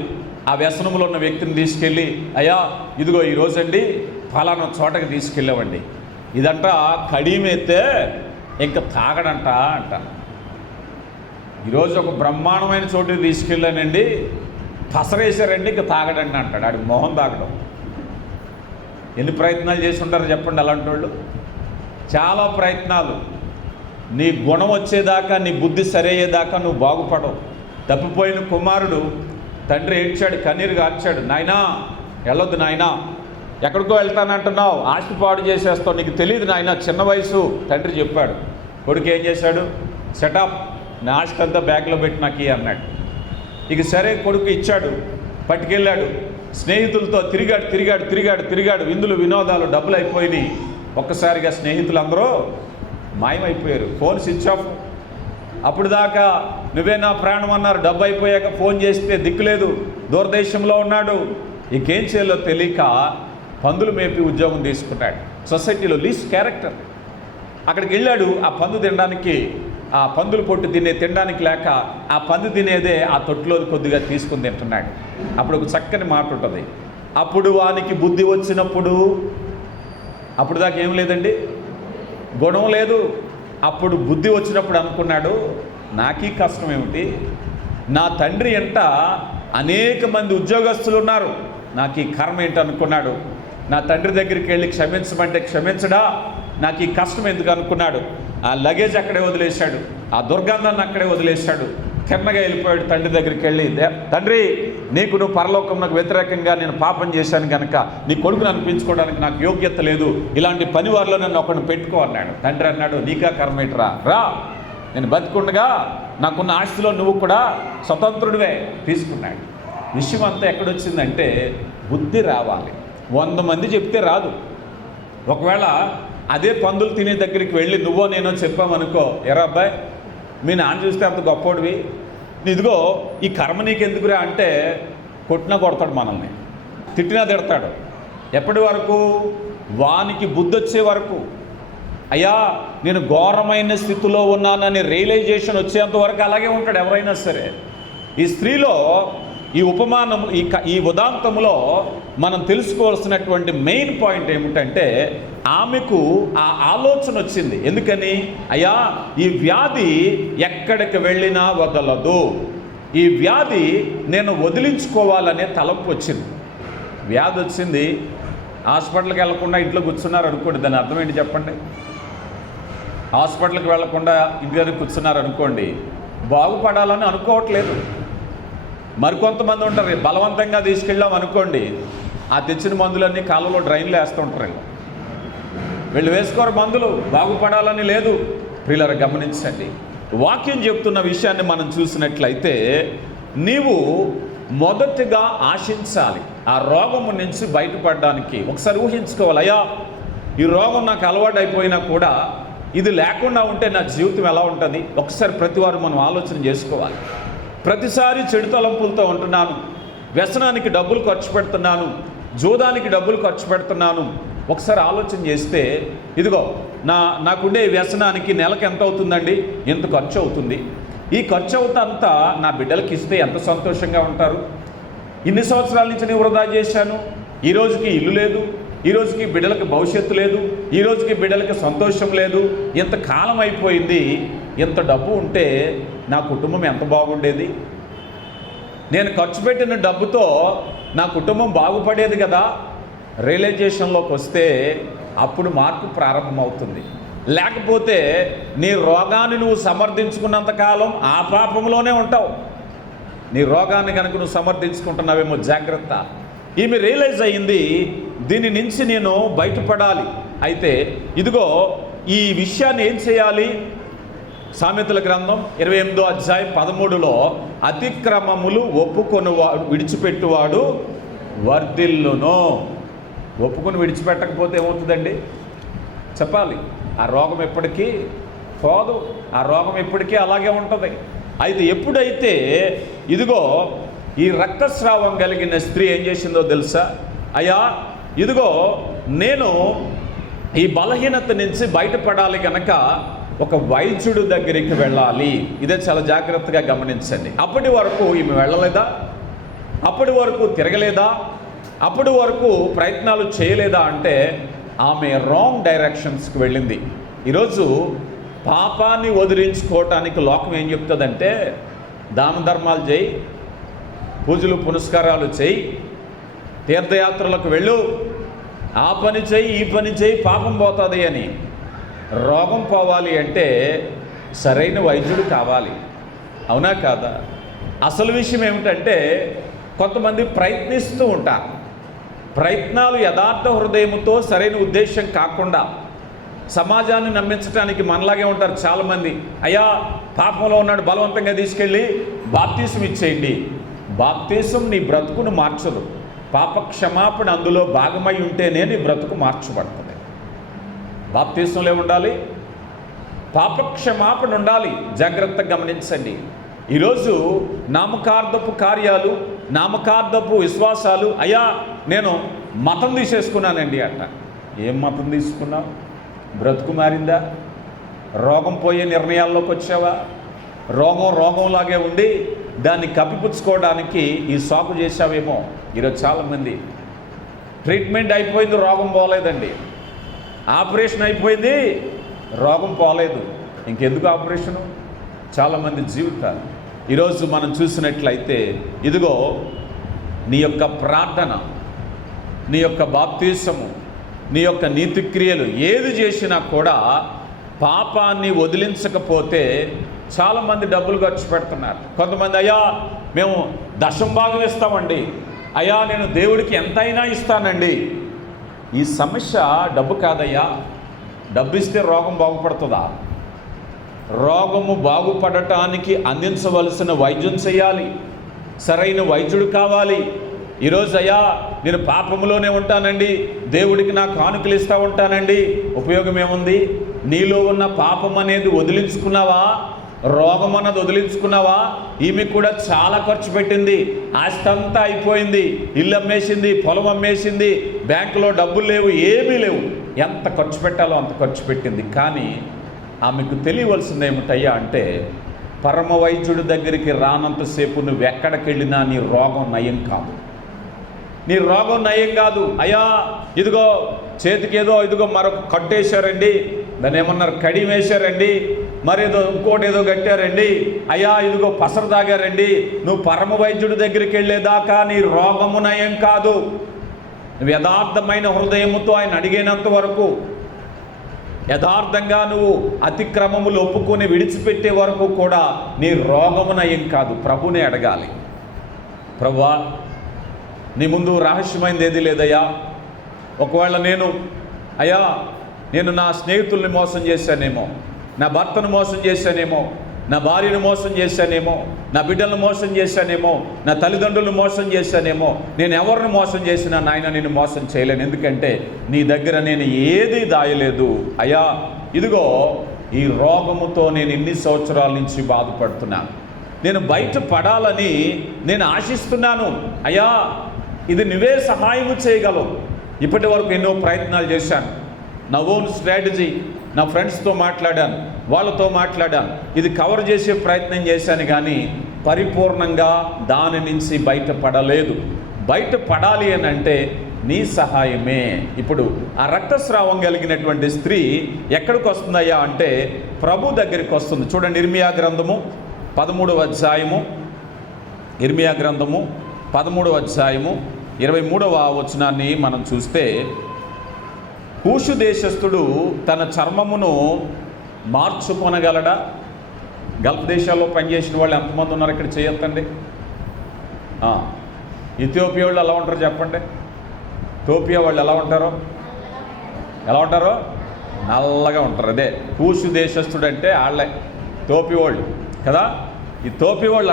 ఆ వ్యసనంలో ఉన్న వ్యక్తిని తీసుకెళ్ళి, అయ్యా ఇదిగో ఈరోజండి ఫలానా చోటకి తీసుకెళ్ళామండి, ఇదంట కడిమెత్తే ఇంకా తాగడంట అంట. ఈరోజు ఒక బ్రహ్మాండమైన చోటుకి తీసుకెళ్ళానండి, పసరేసారండి ఇంకా తాగడండి అంటాడు. ఆడి మొహం తాగడం. ఎన్ని ప్రయత్నాలు చేసి ఉంటారో చెప్పండి అలాంటి వాళ్ళు. చాలా ప్రయత్నాలు. నీ గుణం వచ్చేదాకా, నీ బుద్ధి సరయ్యేదాకా నువ్వు బాగుపడవు. తప్పిపోయిన కుమారుడు తండ్రి ఏడ్చాడు, కన్నీరు గార్చాడు. నాయనా వెళ్ళొద్దు నాయనా, ఎక్కడికో వెళ్తానంటున్నావు, ఆస్తి పాడు చేసేస్తావు, నీకు తెలియదు నాయన, చిన్న వయసు. తండ్రి చెప్పాడు. కొడుకు ఏం చేశాడు? సెటప్, నా ఆస్తి అంతా బ్యాగ్లో పెట్టి నాకు అన్నాడు. ఇక సరే కొడుకు ఇచ్చాడు, పట్టుకెళ్ళాడు. స్నేహితులతో తిరిగాడు. విందులు వినోదాలు, డబ్బులు అయిపోయినాయి. ఒక్కసారిగా స్నేహితులందరూ మాయమైపోయారు. Phone switch off. అప్పుడు దాకా నువ్వే నా ప్రాణం అన్నారు, డబ్బు అయిపోయాక ఫోన్ చేస్తే దిక్కులేదు, దూరదేశంలో ఉన్నాడు. ఇంకేం చేయాలో తెలియక పందులు మేపి ఉద్యోగం తీసుకున్నాడు. సొసైటీలో లీస్ట్ క్యారెక్టర్. అక్కడికి వెళ్ళాడు ఆ పందు తినడానికి. ఆ పందులు పొట్టు తినడానికి లేక ఆ పంది తినేదే ఆ తొట్టులో కొద్దిగా తీసుకుని తింటున్నాడు. అప్పుడు ఒక చక్కని మాట ఉంటుంది, అప్పుడు వానికి బుద్ధి వచ్చినప్పుడు. అప్పుడు దాకా ఏం లేదండి, గుణం లేదు. అప్పుడు బుద్ధి వచ్చినప్పుడు అనుకున్నాడు, నాకీ కష్టం ఏమిటి, నా తండ్రి ఎంట అనేక మంది ఉద్యోగస్తులు ఉన్నారు, నాకు ఈ కర్మ ఏంటి అనుకున్నాడు. నా తండ్రి దగ్గరికి వెళ్ళి క్షమించమంటే క్షమించడా, నాకు ఈ కష్టం ఎందుకు అనుకున్నాడు. ఆ లగేజ్ అక్కడే వదిలేశాడు, ఆ దుర్గంధాన్ని అక్కడే వదిలేశాడు. తిన్నగా వెళ్ళిపోయాడు తండ్రి దగ్గరికి వెళ్ళి, తండ్రి నీకు నువ్వు పరలోకమునకు వ్యతిరేకంగా నేను పాపం చేశాను కనుక నీ కొడుకును అనిపించుకోవడానికి నాకు యోగ్యత లేదు, ఇలాంటి పని వారిలో నన్ను ఒకరిని పెట్టుకో అన్నాడు. తండ్రి అన్నాడు, నీకా కర్మేట్రా, రా, నేను బతికుండగా నాకున్న ఆస్తిలో నువ్వు కూడా స్వతంత్రుడివే తీసుకున్నాడు. విషయం అంతా ఎక్కడొచ్చిందంటే బుద్ధి రావాలి. 100 మంది చెప్తే రాదు. ఒకవేళ అదే పందులు తినే దగ్గరికి వెళ్ళి నువ్వో నేనో చెప్పామనుకో, ఎరా అబ్బాయి మీ నాన్న చూస్తే అంత గొప్పోడివి, ఇదిగో ఈ కర్మ నీకెందుకురా అంటే కొట్టినా కొడతాడు, మనల్ని తిట్టినా తిడతాడు. ఎప్పటి వరకు? వానికి బుద్ధి వచ్చే వరకు. అయ్యా నేను ఘోరమైన స్థితిలో ఉన్నానని రియలైజేషన్ వచ్చేంత వరకు అలాగే ఉంటాడు ఎవరైనా సరే. ఈ స్త్రీలో ఈ ఉపమానం, ఈ ఉదాంతంలో మనం తెలుసుకోవాల్సినటువంటి మెయిన్ పాయింట్ ఏమిటంటే ఆమెకు ఆ ఆలోచన వచ్చింది. ఎందుకని? అయ్యా ఈ వ్యాధి ఎక్కడికి వెళ్ళినా వదలదు, ఈ వ్యాధి నేను వదిలించుకోవాలనే తలంపు వచ్చింది. వ్యాధి వచ్చింది, హాస్పిటల్కి వెళ్లకుండా ఇంట్లో కూర్చున్నారు అనుకోండి, దాని అర్థం ఏంటి చెప్పండి? హాస్పిటల్కి వెళ్లకుండా ఇంటి దగ్గర కూర్చున్నారు అనుకోండి, బాగుపడాలని అనుకోవట్లేదు. మరికొంతమంది ఉంటారు, బలవంతంగా తీసుకెళ్ళాం అనుకోండి, ఆ తెచ్చిన మందులన్నీ కాలంలో డ్రైన్లో వేస్తుంటారు. వీళ్ళు వేసుకోరు మందులు, బాగుపడాలని లేదు. ప్రియులారా గమనించండి, వాక్యం చెప్తున్న విషయాన్ని మనం చూసినట్లయితే నీవు మొదటగా ఆశించాలి ఆ రోగము నుంచి బయటపడడానికి. ఒకసారి ఊహించుకోవాలి, అయ్యా ఈ రోగం నాకు అలవాటు అయిపోయినా కూడా ఇది లేకుండా ఉంటే నా జీవితం ఎలా ఉంటుంది? ఒకసారి ప్రతివారు మనం ఆలోచన చేసుకోవాలి. ప్రతిసారి చెడు తలంపులతో ఉంటున్నాను, వ్యసనానికి డబ్బులు ఖర్చు పెడుతున్నాను, జూదానికి డబ్బులు ఖర్చు పెడుతున్నాను. ఒకసారి ఆలోచన చేస్తే ఇదిగో నాకుండే వ్యసనానికి నెలకు ఎంత అవుతుందండి, ఎంత ఖర్చు అవుతుంది, ఈ ఖర్చు అవుతంతా నా బిడ్డలకి ఇస్తే ఎంత సంతోషంగా ఉంటారు. ఇన్ని సంవత్సరాల నుంచి నేను వృధా చేశాను, ఈ రోజుకి ఇల్లు లేదు, ఈ రోజుకి బిడ్డలకి భవిష్యత్తు లేదు, ఈ రోజుకి బిడ్డలకి సంతోషం లేదు, ఇంత కాలం అయిపోయింది, ఇంత డబ్బు ఉంటే నా కుటుంబం ఎంత బాగుండేది, నేను ఖర్చు పెట్టిన డబ్బుతో నా కుటుంబం బాగుపడేది కదా. రియలైజేషన్లోకి వస్తే అప్పుడు మార్పు ప్రారంభమవుతుంది. లేకపోతే నీ రోగాన్ని నువ్వు సమర్థించుకున్నంతకాలం ఆ పాపంలోనే ఉంటావు. నీ రోగాన్ని కనుక నువ్వు సమర్థించుకుంటున్నావేమో జాగ్రత్త. ఈమె రియలైజ్ అయ్యింది, దీని నుంచి నేను బయటపడాలి. అయితే ఇదిగో ఈ విషయాన్ని ఏం చేయాలి? సామెతల గ్రంథం 28వ అధ్యాయం 13లో అతిక్రమములు ఒప్పుకొనివాడు విడిచిపెట్టువాడు వర్ధిల్లును. ఒప్పుకొని విడిచిపెట్టకపోతే ఏమవుతుందండి చెప్పాలి? ఆ రోగం ఎప్పటికీ పోదు, ఆ రోగం ఎప్పటికీ అలాగే ఉంటుంది. అయితే ఎప్పుడైతే ఇదిగో ఈ రక్తస్రావం కలిగిన స్త్రీ ఏం చేసిందో తెలుసా? అయ్యా ఇదిగో నేను ఈ బలహీనత నుంచి బయటపడాలి కనుక ఒక వైద్యుడి దగ్గరికి వెళ్ళాలి. ఇదే చాలా జాగ్రత్తగా గమనించండి. అప్పటి వరకు ఈమె వెళ్ళలేదా? అప్పటి వరకు తిరగలేదా? అప్పటి వరకు ప్రయత్నాలు చేయలేదా? అంటే ఆమె రాంగ్ డైరెక్షన్స్కి వెళ్ళింది. ఈరోజు పాపాన్ని వదిలించుకోవటానికి లోకం ఏం చెప్తుందంటే దాన ధర్మాలు చేయి, పూజలు పునస్కారాలు చేయి, తీర్థయాత్రలకు వెళ్ళు, ఆ పని చేయి, ఈ పని చేయి, పాపం పోతుంది అని. రోగం పోవాలి అంటే సరైన వైద్యుడు కావాలి, అవునా కాదా? అసలు విషయం ఏమిటంటే కొంతమంది ప్రయత్నిస్తూ ఉంటారు. ప్రయత్నాలు యథార్థ హృదయంతో సరైన ఉద్దేశం కాకుండా సమాజాన్ని నమ్మించడానికి మనలాగే ఉంటారు చాలామంది. అయ్యా పాపంలో ఉన్నాడు, బలవంతంగా తీసుకెళ్ళి బాప్తీసం ఇచ్చేయండి. బాప్తీసం నీ బ్రతుకును మార్చదు. పాప క్షమాపణ అందులో భాగమై ఉంటేనే నీ బ్రతుకు మార్చబడుతుంది. బాప్తీసంలో ఉండాలి, పాప క్షమాపణ ఉండాలి. జాగ్రత్తగా గమనించండి. ఈరోజు నామకార్థపు కార్యాలు, నామకార్థపు విశ్వాసాలు, అయ్యా నేను మతం తీసేసుకున్నానండి అంట. ఏం మతం తీసుకున్నావు? బ్రతుకు మారిందా? రోగం పోయే నిర్ణయాల్లోకి వచ్చావా? రోగంలాగే ఉండి దాన్ని కప్పిపుచ్చుకోవడానికి ఈ సాకు చేశావేమో. ఈరోజు చాలామంది ట్రీట్మెంట్ అయిపోయింది, రోగం పోలేదండి. ఆపరేషన్ అయిపోయింది, రోగం పోలేదు. ఇంకెందుకు ఆపరేషను? చాలామంది జీవితాలు ఈరోజు మనం చూసినట్లయితే ఇదిగో నీ యొక్క ప్రార్థన, నీ యొక్క బాప్తీసము, నీ యొక్క నీతిక్రియలు ఏది చేసినా కూడా పాపాన్ని వదిలించకపోతే చాలామంది డబ్బులు ఖర్చు పెడుతున్నారు. కొంతమంది అయ్యా మేము దశం భాగం ఇస్తామండి, అయ్యా నేను దేవుడికి ఎంతైనా ఇస్తానండి. ఈ సమస్య డబ్బు కాదయ్యా. డబ్బు ఇస్తే రోగం బాగుపడుతుందా? రోగము బాగుపడటానికి అందించవలసిన వైద్యం చేయాలి, సరైన వైద్యుడు కావాలి. ఈరోజు అయ్యా నేను పాపంలోనే ఉంటానండి, దేవుడికి నా కానుకలు ఇస్తూ ఉంటానండి. ఉపయోగం ఏముంది? నీలో ఉన్న పాపం అనేది వదిలించుకున్నావా? రోగం అన్నది వదిలించుకున్నావా? ఈమె కూడా చాలా ఖర్చు పెట్టింది, ఆస్తి అంతా అయిపోయింది, ఇల్లు అమ్మేసింది, పొలం అమ్మేసింది, బ్యాంకులో డబ్బులు లేవు, ఏమీ లేవు. ఎంత ఖర్చు పెట్టాలో అంత ఖర్చు పెట్టింది. కానీ ఆమెకు తెలియవలసింది ఏమిటయ్యా అంటే పరమ వైద్యుడి దగ్గరికి రానంతసేపు నువ్వు ఎక్కడికి వెళ్ళినా నీ రోగం నయం కాదు, నీ రోగం నయం కాదు. అయ్యా ఇదిగో చేతికి ఏదో ఇదిగో మరొక కట్టేశారండి, దాన్ని ఏమన్నారు కడియం వేశారండి, మరేదో ఇంకోటి ఏదో కట్టారండి, అయ్యా ఇదిగో పసరు తాగారండి. నువ్వు పరమ వైద్యుడి దగ్గరికి వెళ్ళేదాకా నీ రోగము నయం కాదు. నువ్వు యథార్థమైన హృదయముతో ఆయన అడిగినంత వరకు, యథార్థంగా నువ్వు అతిక్రమములు ఒప్పుకొని విడిచిపెట్టే వరకు కూడా నీ రోగము నయం కాదు. ప్రభునే అడగాలి. ప్రభువా నీ ముందు రహస్యమైనది ఏది లేదయ్యా. ఒకవేళ నేను నా స్నేహితుల్ని మోసం చేశానేమో, నా భర్తను మోసం చేశానేమో, నా భార్యను మోసం చేశానేమో, నా బిడ్డలను మోసం చేశానేమో, నా తల్లిదండ్రులను మోసం చేశానేమో. నేను ఎవరిని మోసం చేసినా నాయన నేను మోసం చేయలేను, ఎందుకంటే నీ దగ్గర నేను ఏది దాయలేదు. అయ్యా ఇదిగో ఈ రోగముతో నేను ఇన్ని సంవత్సరాల నుంచి బాధపడుతున్నాను, నేను బయట పడాలని నేను ఆశిస్తున్నాను. అయ్యా ఇది నువ్వే సహాయము చేయగలవు. ఇప్పటి వరకు ఎన్నో ప్రయత్నాలు చేశాను, నా ఓన్ స్ట్రాటజీ, నా ఫ్రెండ్స్తో మాట్లాడాను, వాళ్ళతో మాట్లాడాను, ఇది కవర్ చేసే ప్రయత్నం చేశాను, కానీ పరిపూర్ణంగా దాని నుంచి బయటపడలేదు. బయటపడాలి అని అంటే నీ సహాయమే. ఇప్పుడు ఆ రక్తస్రావం కలిగినటువంటి స్త్రీ ఎక్కడికి వస్తుందయ్యా అంటే ప్రభు దగ్గరికి వస్తుంది. చూడండి, ఇర్మియా గ్రంథము 13వ అధ్యాయము, ఇర్మియా గ్రంథము 13వ అధ్యాయము 23వ వచనాన్ని మనం చూస్తే, కూషు దేశస్థుడు తన చర్మమును మార్చుకొనగలడా? గల్ఫ్ దేశాల్లో పనిచేసిన వాళ్ళు ఎంతమంది ఉన్నారు ఇక్కడ? చేయొద్దండి. ఇథియోపియా వాళ్ళు ఎలా ఉంటారో చెప్పండి. టోపియా వాళ్ళు ఎలా ఉంటారో నల్లగా ఉంటారు. అదే కూషు దేశస్థుడు అంటే వాళ్ళే టోపీ వాళ్ళు కదా. ఈ టోపీ వాళ్ళు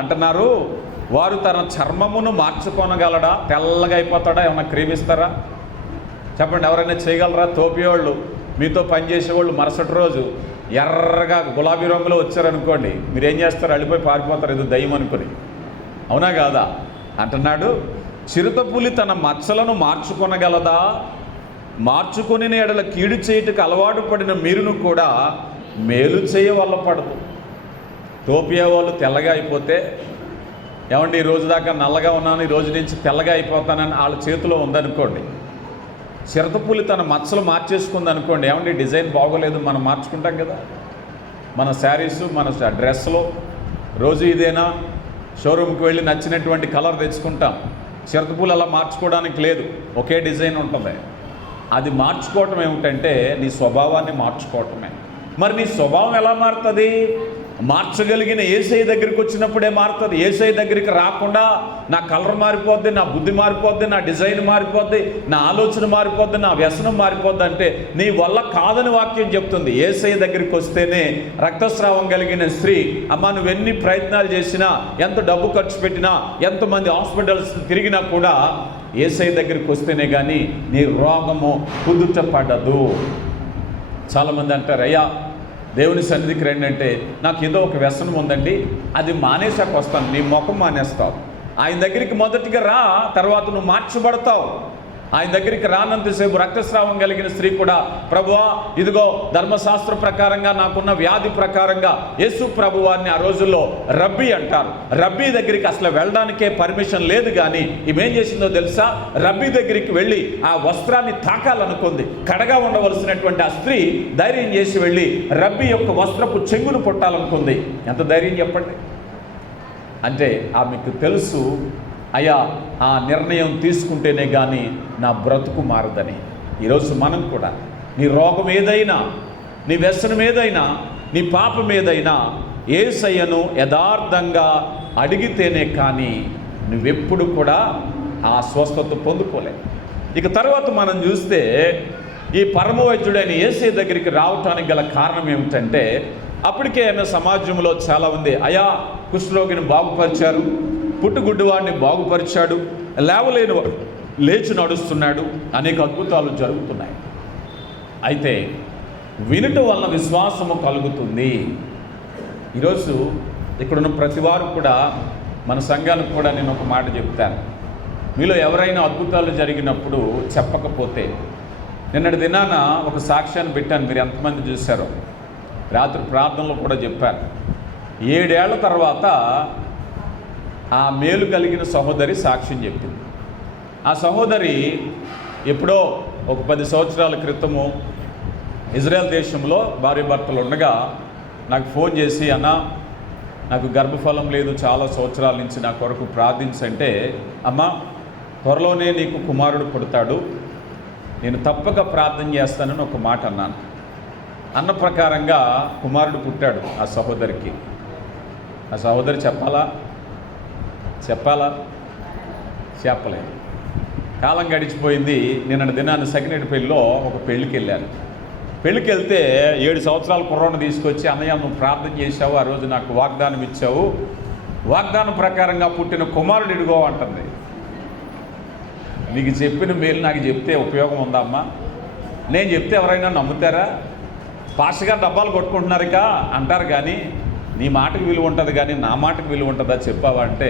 అంటున్నారు, వారు తన చర్మమును మార్చుకొనగలడా? తెల్లగా అయిపోతాడా? ఏమన్నా క్రీమిస్తారా? చెప్పండి, ఎవరైనా చేయగలరా? టోపీ వాళ్ళు మీతో పనిచేసేవాళ్ళు మరుసటి రోజు ఎర్రగా గులాబీ రంగులో వచ్చారనుకోండి, మీరేం చేస్తారు? వెళ్ళిపోయి పారిపోతారు, ఇది దయ్యం అనుకుని. అవునా కాదా? అంటున్నాడు, చిరుతపులి తన మచ్చలను మార్చుకొనగలదా? మార్చుకొని ఎడల కీడు చేయుటకు అలవాటు పడిన మీరును కూడా మేలు చేయ వల్ల పడదు. టోపియా వాళ్ళు తెల్లగా అయిపోతే, ఏమండి ఈ రోజు దాకా నల్లగా ఉన్నాను, ఈ రోజు నుంచి తెల్లగా అయిపోతానని వాళ్ళ చేతిలో ఉందనుకోండి. చిరుతపులి తన మచ్చలు మార్చేసుకుంది అనుకోండి, ఏమండి డిజైన్ బాగోలేదు, మనం మార్చుకుంటాం కదా మన శారీస్, మన డ్రెస్సులో. రోజు ఇదేనా? షోరూమ్కి వెళ్ళి నచ్చినటువంటి కలర్ తెచ్చుకుంటాం. చిరుతపులి అలా మార్చుకోవడానికి లేదు, ఒకే డిజైన్ ఉంటుంది. అది మార్చుకోవటం ఏమిటంటే నీ స్వభావాన్ని మార్చుకోవటమే. మరి నీ స్వభావం ఎలా మారుతుంది? మార్చగలిగిన యేసయ్య దగ్గరికి వచ్చినప్పుడే మారుతుంది. యేసయ్య దగ్గరికి రాకుండా నా కలర్ మారిపోద్ది, నా బుద్ధి మారిపోద్ది, నా డిజైన్ మారిపోద్ది, నా ఆలోచన మారిపోద్ది, నా వ్యసనం మారిపోద్ది అంటే నీ వల్ల కాదని వాక్యం చెప్తుంది. యేసయ్య దగ్గరికి వస్తేనే రక్తస్రావం కలిగిన స్త్రీ, అమ్మ నువ్వు ఎన్ని ప్రయత్నాలు చేసినా, ఎంత డబ్బు ఖర్చు పెట్టినా, ఎంతమంది హాస్పిటల్స్ తిరిగినా కూడా యేసయ్య దగ్గరికి వస్తేనే కానీ నీ రోగము కుదుట పడదు. చాలామంది అంటారు, అయ్యా దేవుని సన్నిధికి రండి అంటే నాకు ఏదో ఒక వ్యసనం ఉందండి, అది మానేసాక వస్తాను. నీ ముఖం మానేస్తావు. ఆయన దగ్గరికి మొదటిగా రా, తర్వాత నువ్వు మార్చబడతావు. ఆయన దగ్గరికి రానంతసేపు రక్తస్రావం కలిగిన స్త్రీ కూడా, ప్రభువా ఇదిగో ధర్మశాస్త్ర ప్రకారంగా నాకున్న వ్యాధి ప్రకారంగా యేసు ప్రభువాన్ని ఆ రోజుల్లో రబ్బీ అంటారు. రబ్బీ దగ్గరికి అసలు వెళ్ళడానికే పర్మిషన్ లేదు. కానీ ఈమెం చేసిందో తెలుసా? రబ్బీ దగ్గరికి వెళ్ళి ఆ వస్త్రాన్ని తాకాలనుకుంది. కడగా ఉండవలసినటువంటి ఆ స్త్రీ ధైర్యం చేసి వెళ్ళి రబ్బీ యొక్క వస్త్రపు చెంగును పొట్టాలనుకుంది. ఎంత ధైర్యం చెప్పండి. అంటే ఆమెకు తెలుసు, అయ్యా ఆ నిర్ణయం తీసుకుంటేనే కానీ నా బ్రతుకు మారదని. ఈరోజు మనం కూడా నీ రోగం ఏదైనా, నీ వ్యసనం ఏదైనా, నీ పాపం ఏదైనా యేసయ్యను యథార్థంగా అడిగితేనే కానీ నువ్వెప్పుడు కూడా ఆ స్వస్థత పొందుకోలే. ఇక తర్వాత మనం చూస్తే ఈ పరమవైద్యుడైన యేసయ్య దగ్గరికి రావటానికి గల కారణం ఏమిటంటే, అప్పటికే ఆమె సమాజంలో చాలా ఉంది. అయా కుష్ఠరోగిని బాగుపరిచారు, పుట్టుగుడ్డువాడిని బాగుపరిచాడు, లేవలేని లేచి నడుస్తున్నాడు, అనేక అద్భుతాలు జరుగుతున్నాయి. అయితే వినటం వలన విశ్వాసము కలుగుతుంది. ఈరోజు ఇక్కడున్న ప్రతి వారు కూడా, మన సంఘానికి కూడా నేను ఒక మాట చెప్తాను. మీలో ఎవరైనా అద్భుతాలు జరిగినప్పుడు చెప్పకపోతే, నిన్నటి దినాన ఒక సాక్ష్యాన్ని పెట్టాను, మీరు ఎంతమంది చూశారో. రాత్రి ప్రార్థనలో కూడా చెప్పాను. 7 ఏళ్ల తర్వాత ఆ మేలు కలిగిన సహోదరి సాక్ష్యం చెప్పింది. ఆ సహోదరి ఎప్పుడో ఒక 10 సంవత్సరాల క్రితము ఇజ్రాయెల్ దేశంలో భార్య భర్తలు ఉండగా నాకు ఫోన్ చేసి, అన్న నాకు గర్భఫలం లేదు, చాలా సంవత్సరాల నుంచి నా కొరకు ప్రార్థించంటే, అమ్మ త్వరలోనే నీకు కుమారుడు పుడతాడు, నేను తప్పక ప్రార్థన చేస్తానని ఒక మాట అన్నాను. అన్న ప్రకారంగా కుమారుడు పుట్టాడు ఆ సహోదరికి. ఆ సహోదరి చెప్పలేదు. కాలం గడిచిపోయింది. నిన్న దినాన్ని సకినేటిపల్లిలో ఒక పెళ్ళికి వెళ్ళాను. పెళ్ళికి వెళ్తే 7 సంవత్సరాల కుర్రోని తీసుకొచ్చి, అన్నయ్య నువ్వు ప్రార్థన చేశావు, ఆ రోజు నాకు వాగ్దానం ఇచ్చావు, వాగ్దానం ప్రకారంగా పుట్టిన కుమారుడు ఇడుగో అంటుంది. నీకు చెప్పిన మేలు నాకు చెప్తే ఉపయోగం ఉందమ్మా? నేను చెప్తే ఎవరైనా నమ్ముతారా? పాస్టర్ గారు డబ్బాలు కొట్టుకుంటున్నారు ఇక అంటారు, కానీ నీ మాటకు విలువ ఉంటుంది, కానీ నా మాటకు విలువ ఉంటుందా చెప్పావా అంటే,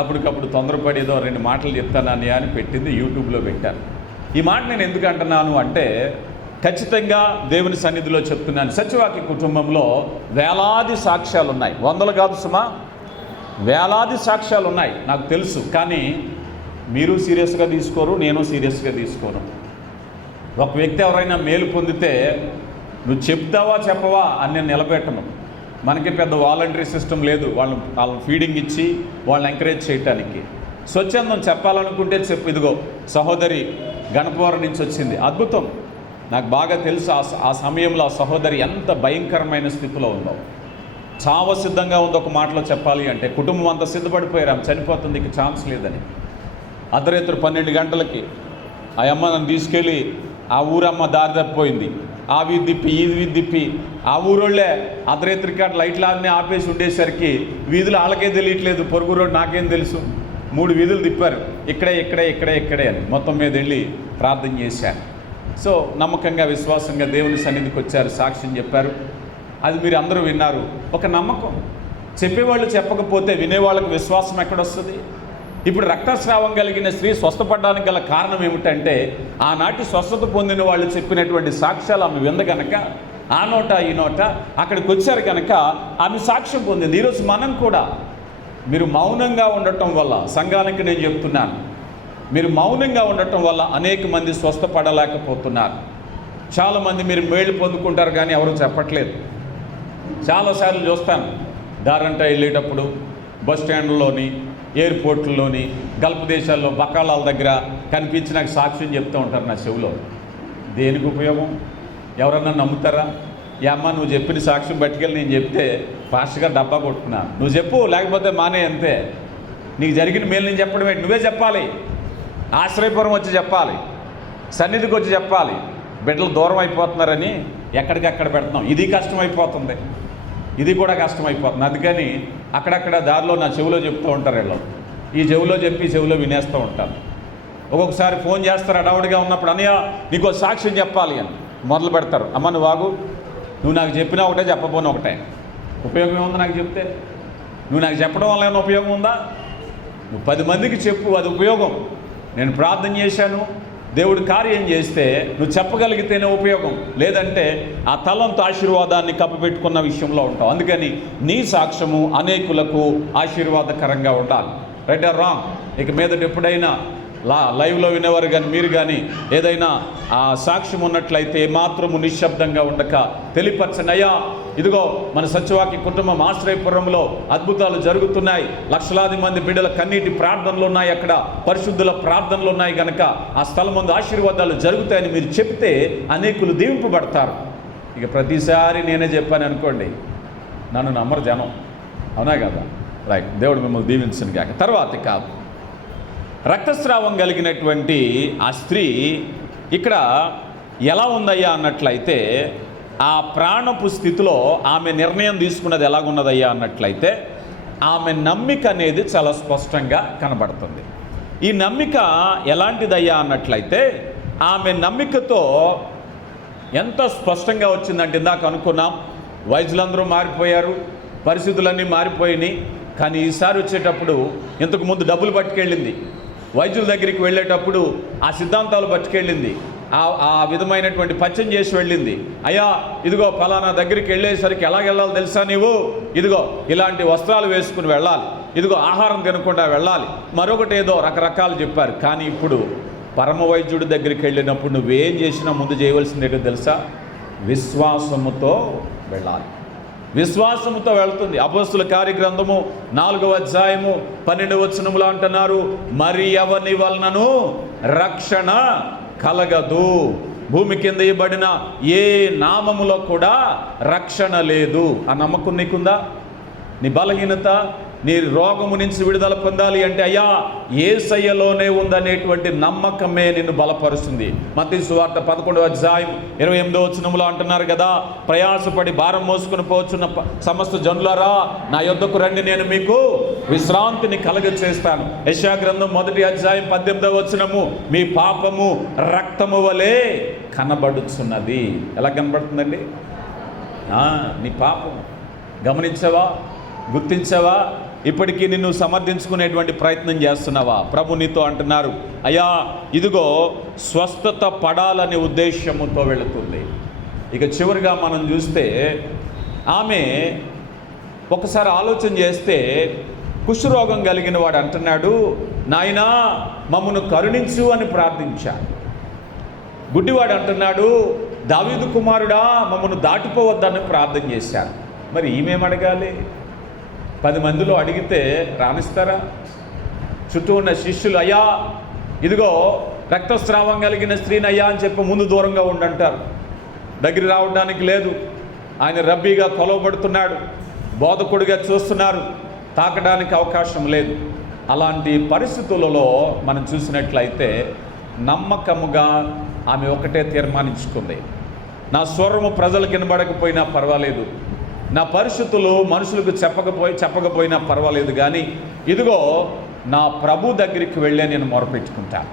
అప్పటికప్పుడు తొందరపడి ఏదో 2 మాటలు చెప్తానని అని పెట్టింది, యూట్యూబ్లో పెట్టాను. ఈ మాట నేను ఎందుకు అంటున్నాను అంటే, ఖచ్చితంగా దేవుని సన్నిధిలో చెప్తున్నాను, సత్యవాక్య కుటుంబంలో వేలాది సాక్ష్యాలు ఉన్నాయి. వందలు కాదు సుమా, వేలాది సాక్ష్యాలు ఉన్నాయి నాకు తెలుసు. కానీ మీరు సీరియస్గా తీసుకోరు, నేను సీరియస్గా తీసుకోను. ఒక వ్యక్తి ఎవరైనా మేలు పొందితే నువ్వు చెప్తావా చెప్పవా అని నేను నిలబెట్టను. మనకి పెద్ద వాలంటరీ సిస్టమ్ లేదు వాళ్ళని ఫీడింగ్ ఇచ్చి వాళ్ళని ఎంకరేజ్ చేయటానికి. స్వచ్ఛందం చెప్పాలనుకుంటే చెప్పు. ఇదిగో సహోదరి గణపవరం నుంచి వచ్చింది, అద్భుతం. నాకు బాగా తెలుసు ఆ సమయంలో ఆ సహోదరి ఎంత భయంకరమైన స్థితిలో ఉందో, చావ సిద్ధంగా ఉందో. ఒక మాటలో చెప్పాలి అంటే కుటుంబం అంతా సిద్ధపడిపోయారు, ఆమె చనిపోతుంది, ఇక ఛాన్స్ లేదని. అర్ధరాత్రి 12 గంటలకి ఆ అమ్మ నన్ను తీసుకెళ్ళి ఆ ఊరమ్మ దారి తప్పిపోయింది, ఆ వీధి తిప్పి ఈ వీధి తిప్పి, ఆ ఊరోళ్ళే అర్ధరాత్రి కాడ లైట్లన్నీ ఆపేసి ఉండేసరికి వీధులు వాళ్ళకే తెలియట్లేదు, పొరుగు రోడ్డు నాకేం తెలుసు. 3 వీధులు తిప్పారు, ఇక్కడే అని. మొత్తం మీద వెళ్ళి ప్రార్థన చేశారు. సో నమ్మకంగా విశ్వాసంగా దేవుని సన్నిధికి వచ్చారు, సాక్ష్యం చెప్పారు. అది మీరు అందరూ విన్నారు. ఒక నమ్మకం. చెప్పేవాళ్ళు చెప్పకపోతే వినేవాళ్ళకి విశ్వాసం ఎక్కడొస్తుంది? ఇప్పుడు రక్తస్రావం కలిగిన స్త్రీ స్వస్థపడడానికి గల కారణం ఏమిటంటే ఆనాటి స్వస్థత పొందిన వాళ్ళు చెప్పినటువంటి సాక్ష్యాలు ఆమె వింద కనుక, ఆ నోట ఈ నోట అక్కడికి వచ్చారు కనుక ఆమె సాక్ష్యం పొందింది. ఈరోజు మనం కూడా మీరు మౌనంగా ఉండటం వల్ల, సంఘానికి నేను చెప్తున్నాను, మీరు మౌనంగా ఉండటం వల్ల అనేక మంది స్వస్థపడలేకపోతున్నారు. చాలామంది మీరు మేలు పొందుకుంటారు కానీ ఎవరు చెప్పట్లేదు. చాలాసార్లు చూస్తాను, దారంట వెళ్ళేటప్పుడు బస్ స్టాండ్లోని, ఎయిర్పోర్ట్లోని, గల్ఫ్ దేశాల్లో బకాలాల దగ్గర కనిపించి నాకు సాక్ష్యం చెప్తూ ఉంటారు నా చెవిలో. దేనికి ఉపయోగం? ఎవరన్నా నమ్ముతారా? ఈ అమ్మ నువ్వు చెప్పిన సాక్ష్యం పట్టుకెళ్ళి నేను చెప్తే ఫాస్ట్గా డబ్బా కొట్టుకున్నాను, నువ్వు చెప్పు లేకపోతే మానే, అంతే. నీకు జరిగిన మేలు నేను చెప్పడం ఏంటి? నువ్వే చెప్పాలి. ఆశ్రయపురం వచ్చి చెప్పాలి, సన్నిధికి వచ్చి చెప్పాలి. బిడ్డలు దూరం అయిపోతున్నారని ఎక్కడికక్కడ పెడుతున్నాం. ఇది కష్టమైపోతుంది, ఇది కూడా కష్టమైపోతుంది. అందుకని అక్కడక్కడ దారిలో నా చెవిలో చెప్తూ ఉంటారు వీళ్ళు. ఈ చెవిలో చెప్పి చెవిలో వినేస్తూ ఉంటాను. ఒక్కొక్కసారి ఫోన్ చేస్తారు అడవుడిగా ఉన్నప్పుడు, అన్నయ్య నీకు సాక్ష్యం చెప్పాలి అని మొదలు పెడతారు. అమ్మ నువ్వు ఆగు, నువ్వు నాకు చెప్పినా ఒకటే చెప్పబోను ఒకటే. ఉపయోగం ఏముంది నాకు చెప్తే? నువ్వు నాకు చెప్పడం వల్ల ఏమైనా ఉపయోగం ఉందా? నువ్వు 10 మందికి చెప్పు, అది ఉపయోగం. నేను ప్రార్థన చేశాను, దేవుడు కార్యం చేస్తే నువ్వు చెప్పగలిగితేనే ఉపయోగం, లేదంటే ఆ తలంతో ఆశీర్వాదాన్ని కప్పిపెట్టుకున్న విషయంలో ఉంటావు. అందుకని నీ సాక్ష్యము అనేకులకు ఆశీర్వాదకరంగా ఉండాలి. Right are wrong? ఇక మీదట ఎప్పుడైనా లైవ్లో వినేవారు కానీ మీరు కానీ ఏదైనా ఆ సాక్ష్యం ఉన్నట్లయితే మాత్రము నిశ్శబ్దంగా ఉండక తెలియపరచండి. అయ్యా ఇదిగో మన సత్యవాక్య కుటుంబం ఆశ్రయపురంలో అద్భుతాలు జరుగుతున్నాయి, లక్షలాది మంది బిడ్డల కన్నీటి ప్రార్థనలు ఉన్నాయి, అక్కడ పరిశుద్ధుల ప్రార్థనలు ఉన్నాయి కనుక ఆ స్థలం ముందు ఆశీర్వాదాలు జరుగుతాయని మీరు చెప్తే అనేకులు దీవింపబడతారు. ఇక ప్రతిసారి నేనే చెప్పాను అనుకోండి, నన్ను నమ్మరు జనం. అవునా కదా? రైట్. దేవుడు మిమ్మల్ని దీవించను కాక. తర్వాత కాదు, రక్తస్రావం కలిగినటువంటి ఆ స్త్రీ ఇక్కడ ఎలా ఉందయ్యా అన్నట్లయితే, ఆ ప్రాణపు స్థితిలో ఆమె నిర్ణయం తీసుకున్నది ఎలాగున్నదయ్యా అన్నట్లయితే ఆమె నమ్మిక అనేది చాలా స్పష్టంగా కనబడుతుంది. ఈ నమ్మిక ఎలాంటిదయ్యా అన్నట్లయితే ఆమె నమ్మికతో ఎంత స్పష్టంగా వచ్చిందంటే, ఇందాక అనుకున్నాం వైద్యులందరూ మారిపోయారు, పరిస్థితులన్నీ మారిపోయినాయి. కానీ ఈసారి వచ్చేటప్పుడు ఇంతకు ముందు డబ్బులు పట్టుకెళ్ళింది, వైద్యుల దగ్గరికి వెళ్ళేటప్పుడు ఆ సిద్ధాంతాలు పట్టుకెళ్ళింది, ఆ విధమైనటువంటి పచ్చం చేసి వెళ్ళింది. అయ్యా ఇదిగో ఫలానా దగ్గరికి వెళ్ళేసరికి ఎలాగెళ్ళాలో తెలుసా నీవు? ఇదిగో ఇలాంటి వస్త్రాలు వేసుకుని వెళ్ళాలి, ఇదిగో ఆహారం తినకుండా వెళ్ళాలి, మరొకటి ఏదో రకరకాలు చెప్పారు. కానీ ఇప్పుడు పరమ వైద్యుడి దగ్గరికి వెళ్ళినప్పుడు నువ్వేం చేసినా ముందు చేయవలసింది ఏంటో తెలుసా? విశ్వాసముతో వెళ్ళాలి. విశ్వాసముతో వెళ్తుంది. అపోస్తుల కార్యగ్రంథము 4వ అధ్యాయము 12వ వచనములో అంటున్నారు, మరి ఎవని వలనను రక్షణ కలగదు, భూమి కింద ఇవ్వబడిన ఏ నామములో కూడా రక్షణ లేదు. ఆ నమ్మకం నీకుందా? నీ బలహీనత, నీ రోగము నుంచి విడుదల పొందాలి అంటే అయ్యా యేసయ్యలోనే ఉందనేటువంటి నమ్మకమే నిన్ను బలపరుస్తుంది. మత్తయి సువార్త 11వ అధ్యాయం 28వ వచనంలో అంటున్నారు కదా, ప్రయాసపడి భారం మోసుకుని పోవచ్చున్న సమస్త జనులారా నా యొద్దకు రండి, నేను మీకు విశ్రాంతిని కలగ చేస్తాను. యెషయా గ్రంథం 1వ అధ్యాయం 18వ వచనము, మీ పాపము రక్తము వలె కనబడుచున్నది. ఎలా కనబడుతుందండి? నీ పాపం గమనించావా? గుర్తించావా? ఇప్పటికీ నిన్ను సమర్థించుకునేటువంటి ప్రయత్నం చేస్తున్నావా? ప్రభు నీతో అంటున్నారు, అయ్యా ఇదిగో స్వస్థత పడాలనే ఉద్దేశముతో వెళుతుంది. ఇక చివరిగా మనం చూస్తే ఆమె ఒకసారి ఆలోచన చేస్తే కుష్ఠరోగం కలిగిన వాడు అంటున్నాడు, నాయనా మమ్మను కరుణించు అని ప్రార్థించాడు. గుడ్డివాడు అంటున్నాడు, దావీదు కుమారుడా మమ్మను దాటిపోవద్దని ప్రార్థన చేశాడు. మరి ఈమెం అడగాలి? 10 మందిలో అడిగితే రాణిస్తారా? చుట్టూ ఉన్న శిష్యులు, అయ్యా ఇదిగో రక్తస్రావం కలిగిన స్త్రీని అయ్యా అని చెప్పి ముందు దూరంగా ఉండంటారు. దగ్గర రావడానికి లేదు. ఆయన రబ్బీగా కొలవబడుతున్నాడు, బోధకుడిగా చూస్తున్నారు, తాకడానికి అవకాశం లేదు. అలాంటి పరిస్థితులలో మనం చూసినట్లయితే నమ్మకముగా ఆమె ఒకటే తీర్మానించుకుంది, నా స్వరము ప్రజలకు వినబడకపోయినా పర్వాలేదు, నా పరిస్థితులు మనుషులకు చెప్పకపోయినా పర్వాలేదు, కానీ ఇదిగో నా ప్రభు దగ్గరికి వెళ్ళి నేను మొరపెట్టుకుంటాను,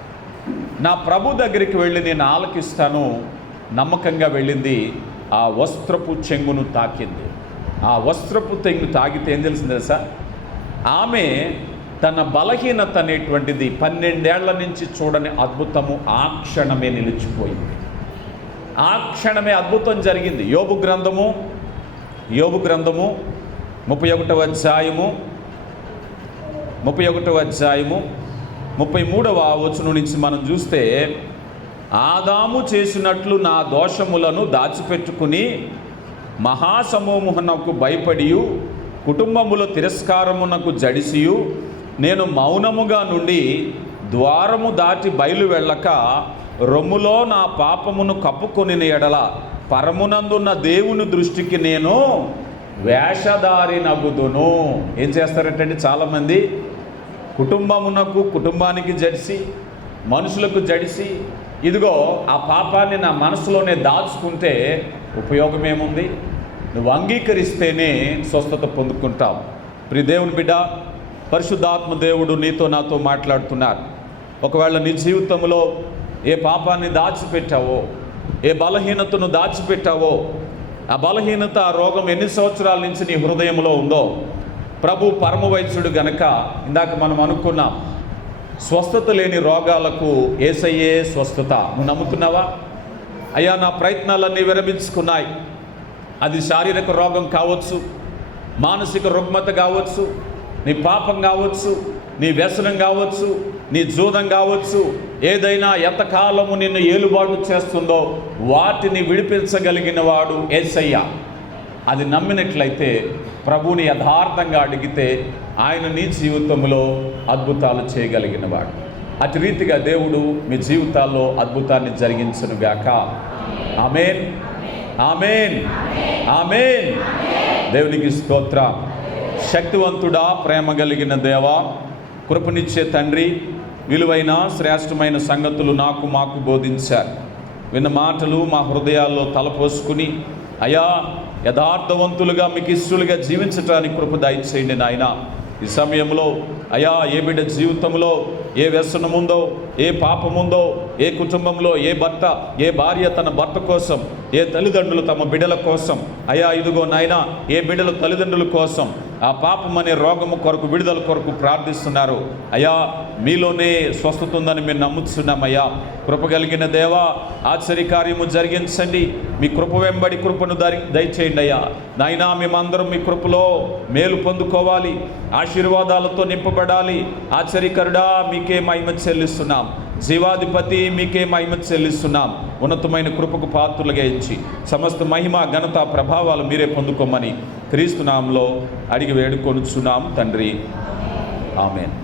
నా ప్రభు దగ్గరికి వెళ్ళి నేను ఆలకిస్తాను. నమ్మకంగా వెళ్ళింది, ఆ వస్త్రపు చెంగును తాకింది. ఆ వస్త్రపు చెంగు తాకితే ఏం తెలిసింది తెలుసా? ఆమె తన బలహీనత అనేటువంటిది 12 ఏళ్ల నుంచి చూడని అద్భుతము ఆ క్షణమే నిలిచిపోయింది. ఆ క్షణమే అద్భుతం జరిగింది. యోబు గ్రంథము 31వ అధ్యాయము 33వ వచనం నుంచి మనం చూస్తే, ఆదాము చేసినట్లు నా దోషములను దాచిపెట్టుకుని మహాసమూహమునకు భయపడియు కుటుంబముల తిరస్కారమునకు జడిసియు నేను మౌనముగా నుండి ద్వారము దాటి బయలు వెళ్ళక రొమ్ములో నా పాపమును కప్పుకొని ఎడల పరమునందున్న దేవుని దృష్టికి నేను వేషధారి నగుదును. ఏం చేస్తారంటే చాలామంది కుటుంబానికి జడిసి, మనుషులకు జడిసి, ఇదిగో ఆ పాపాన్ని నా మనసులోనే దాచుకుంటే ఉపయోగం ఏముంది? నువ్వు అంగీకరిస్తేనే స్వస్థత పొందుకుంటావు. ప్రియ దేవుని బిడ్డ, పరిశుద్ధాత్మ దేవుడు నీతో నాతో మాట్లాడుతున్నారు. ఒకవేళ నీ జీవితంలో ఏ పాపాన్ని దాచిపెట్టావో, ఏ బలహీనతను దాచిపెట్టావో, ఆ బలహీనత, ఆ రోగం ఎన్ని సంవత్సరాల నుంచి నీ హృదయంలో ఉందో, ప్రభు పరమ వైద్యుడు గనక ఇందాక మనం అనుకున్నాం, స్వస్థత లేని రోగాలకు యేసయ్యే స్వస్థత. నువ్వు నమ్ముతున్నావా? అయ్యా నా ప్రయత్నాలన్నీ విరమించుకున్నాయి, అది శారీరక రోగం కావచ్చు, మానసిక రుగ్మత కావచ్చు, నీ పాపం కావచ్చు, నీ వ్యసనం కావచ్చు, నీ జూదం కావచ్చు, ఏదైనా ఎంతకాలము నిన్ను ఏలుబాటు చేస్తుందో వాటిని విడిపించగలిగిన వాడు యేసయ్య. అది నమ్మినట్లయితే, ప్రభువుని యథార్థంగా అడిగితే ఆయన నీ జీవితంలో అద్భుతాలు చేయగలిగిన వాడు. అటు రీతిగా దేవుడు మీ జీవితాల్లో అద్భుతాన్ని జరిగించునుగాక. ఆమేన్, ఆమేన్, ఆమేన్. దేవునికి స్తోత్రం. శక్తివంతుడా, ప్రేమ కలిగిన దేవా, కృపనిచ్చే తండ్రి, విలువైన శ్రేష్టమైన సంగతులు మాకు బోధించారు. విన్న మాటలు మా హృదయాల్లో తలపోసుకుని అయా యథార్థవంతులుగా మీకు ఇష్టలుగా జీవించటానికి కృప దయచేయండి నాయన. ఈ సమయంలో అయా ఏ బిడ్డ జీవితంలో ఏ వ్యసనముందో, ఏ పాపముందో, ఏ కుటుంబంలో ఏ భార్య తన భర్త కోసం, ఏ తల్లిదండ్రులు తమ బిడ్డల కోసం, అయా ఇదిగో నాయన ఏ బిడ్డల తల్లిదండ్రుల కోసం ఆ పాపం అనే రోగము కొరకు, విడుదల కొరకు ప్రార్థిస్తున్నారు. అయా మీలోనే స్వస్థత ఉందని మేము నమ్ముతున్నామయ్యా. కృప కలిగిన దేవా, ఆశ్చర్యకార్యము జరిగించండి. మీ కృప వెంబడి కృపను దయచేయండి అయ్యా. నాయనా మేమందరం మీ కృపలో మేలు పొందుకోవాలి, ఆశీర్వాదాలతో నింపబడాలి. ఆశ్చర్యకరుడా మీకే మహిమ చెల్లిస్తున్నాం. జీవాధిపతి మీకే మహిమ చెల్లిస్తున్నాం. ఉన్నతమైన కృపకు పాత్రులుగా ఇచ్చి సమస్త మహిమ, ఘనత, ప్రభావాలు మీరే పొందుకోమని క్రీస్తు నామములో అడిగి వేడుకొనుచున్నాం తండ్రి. ఆమేన్.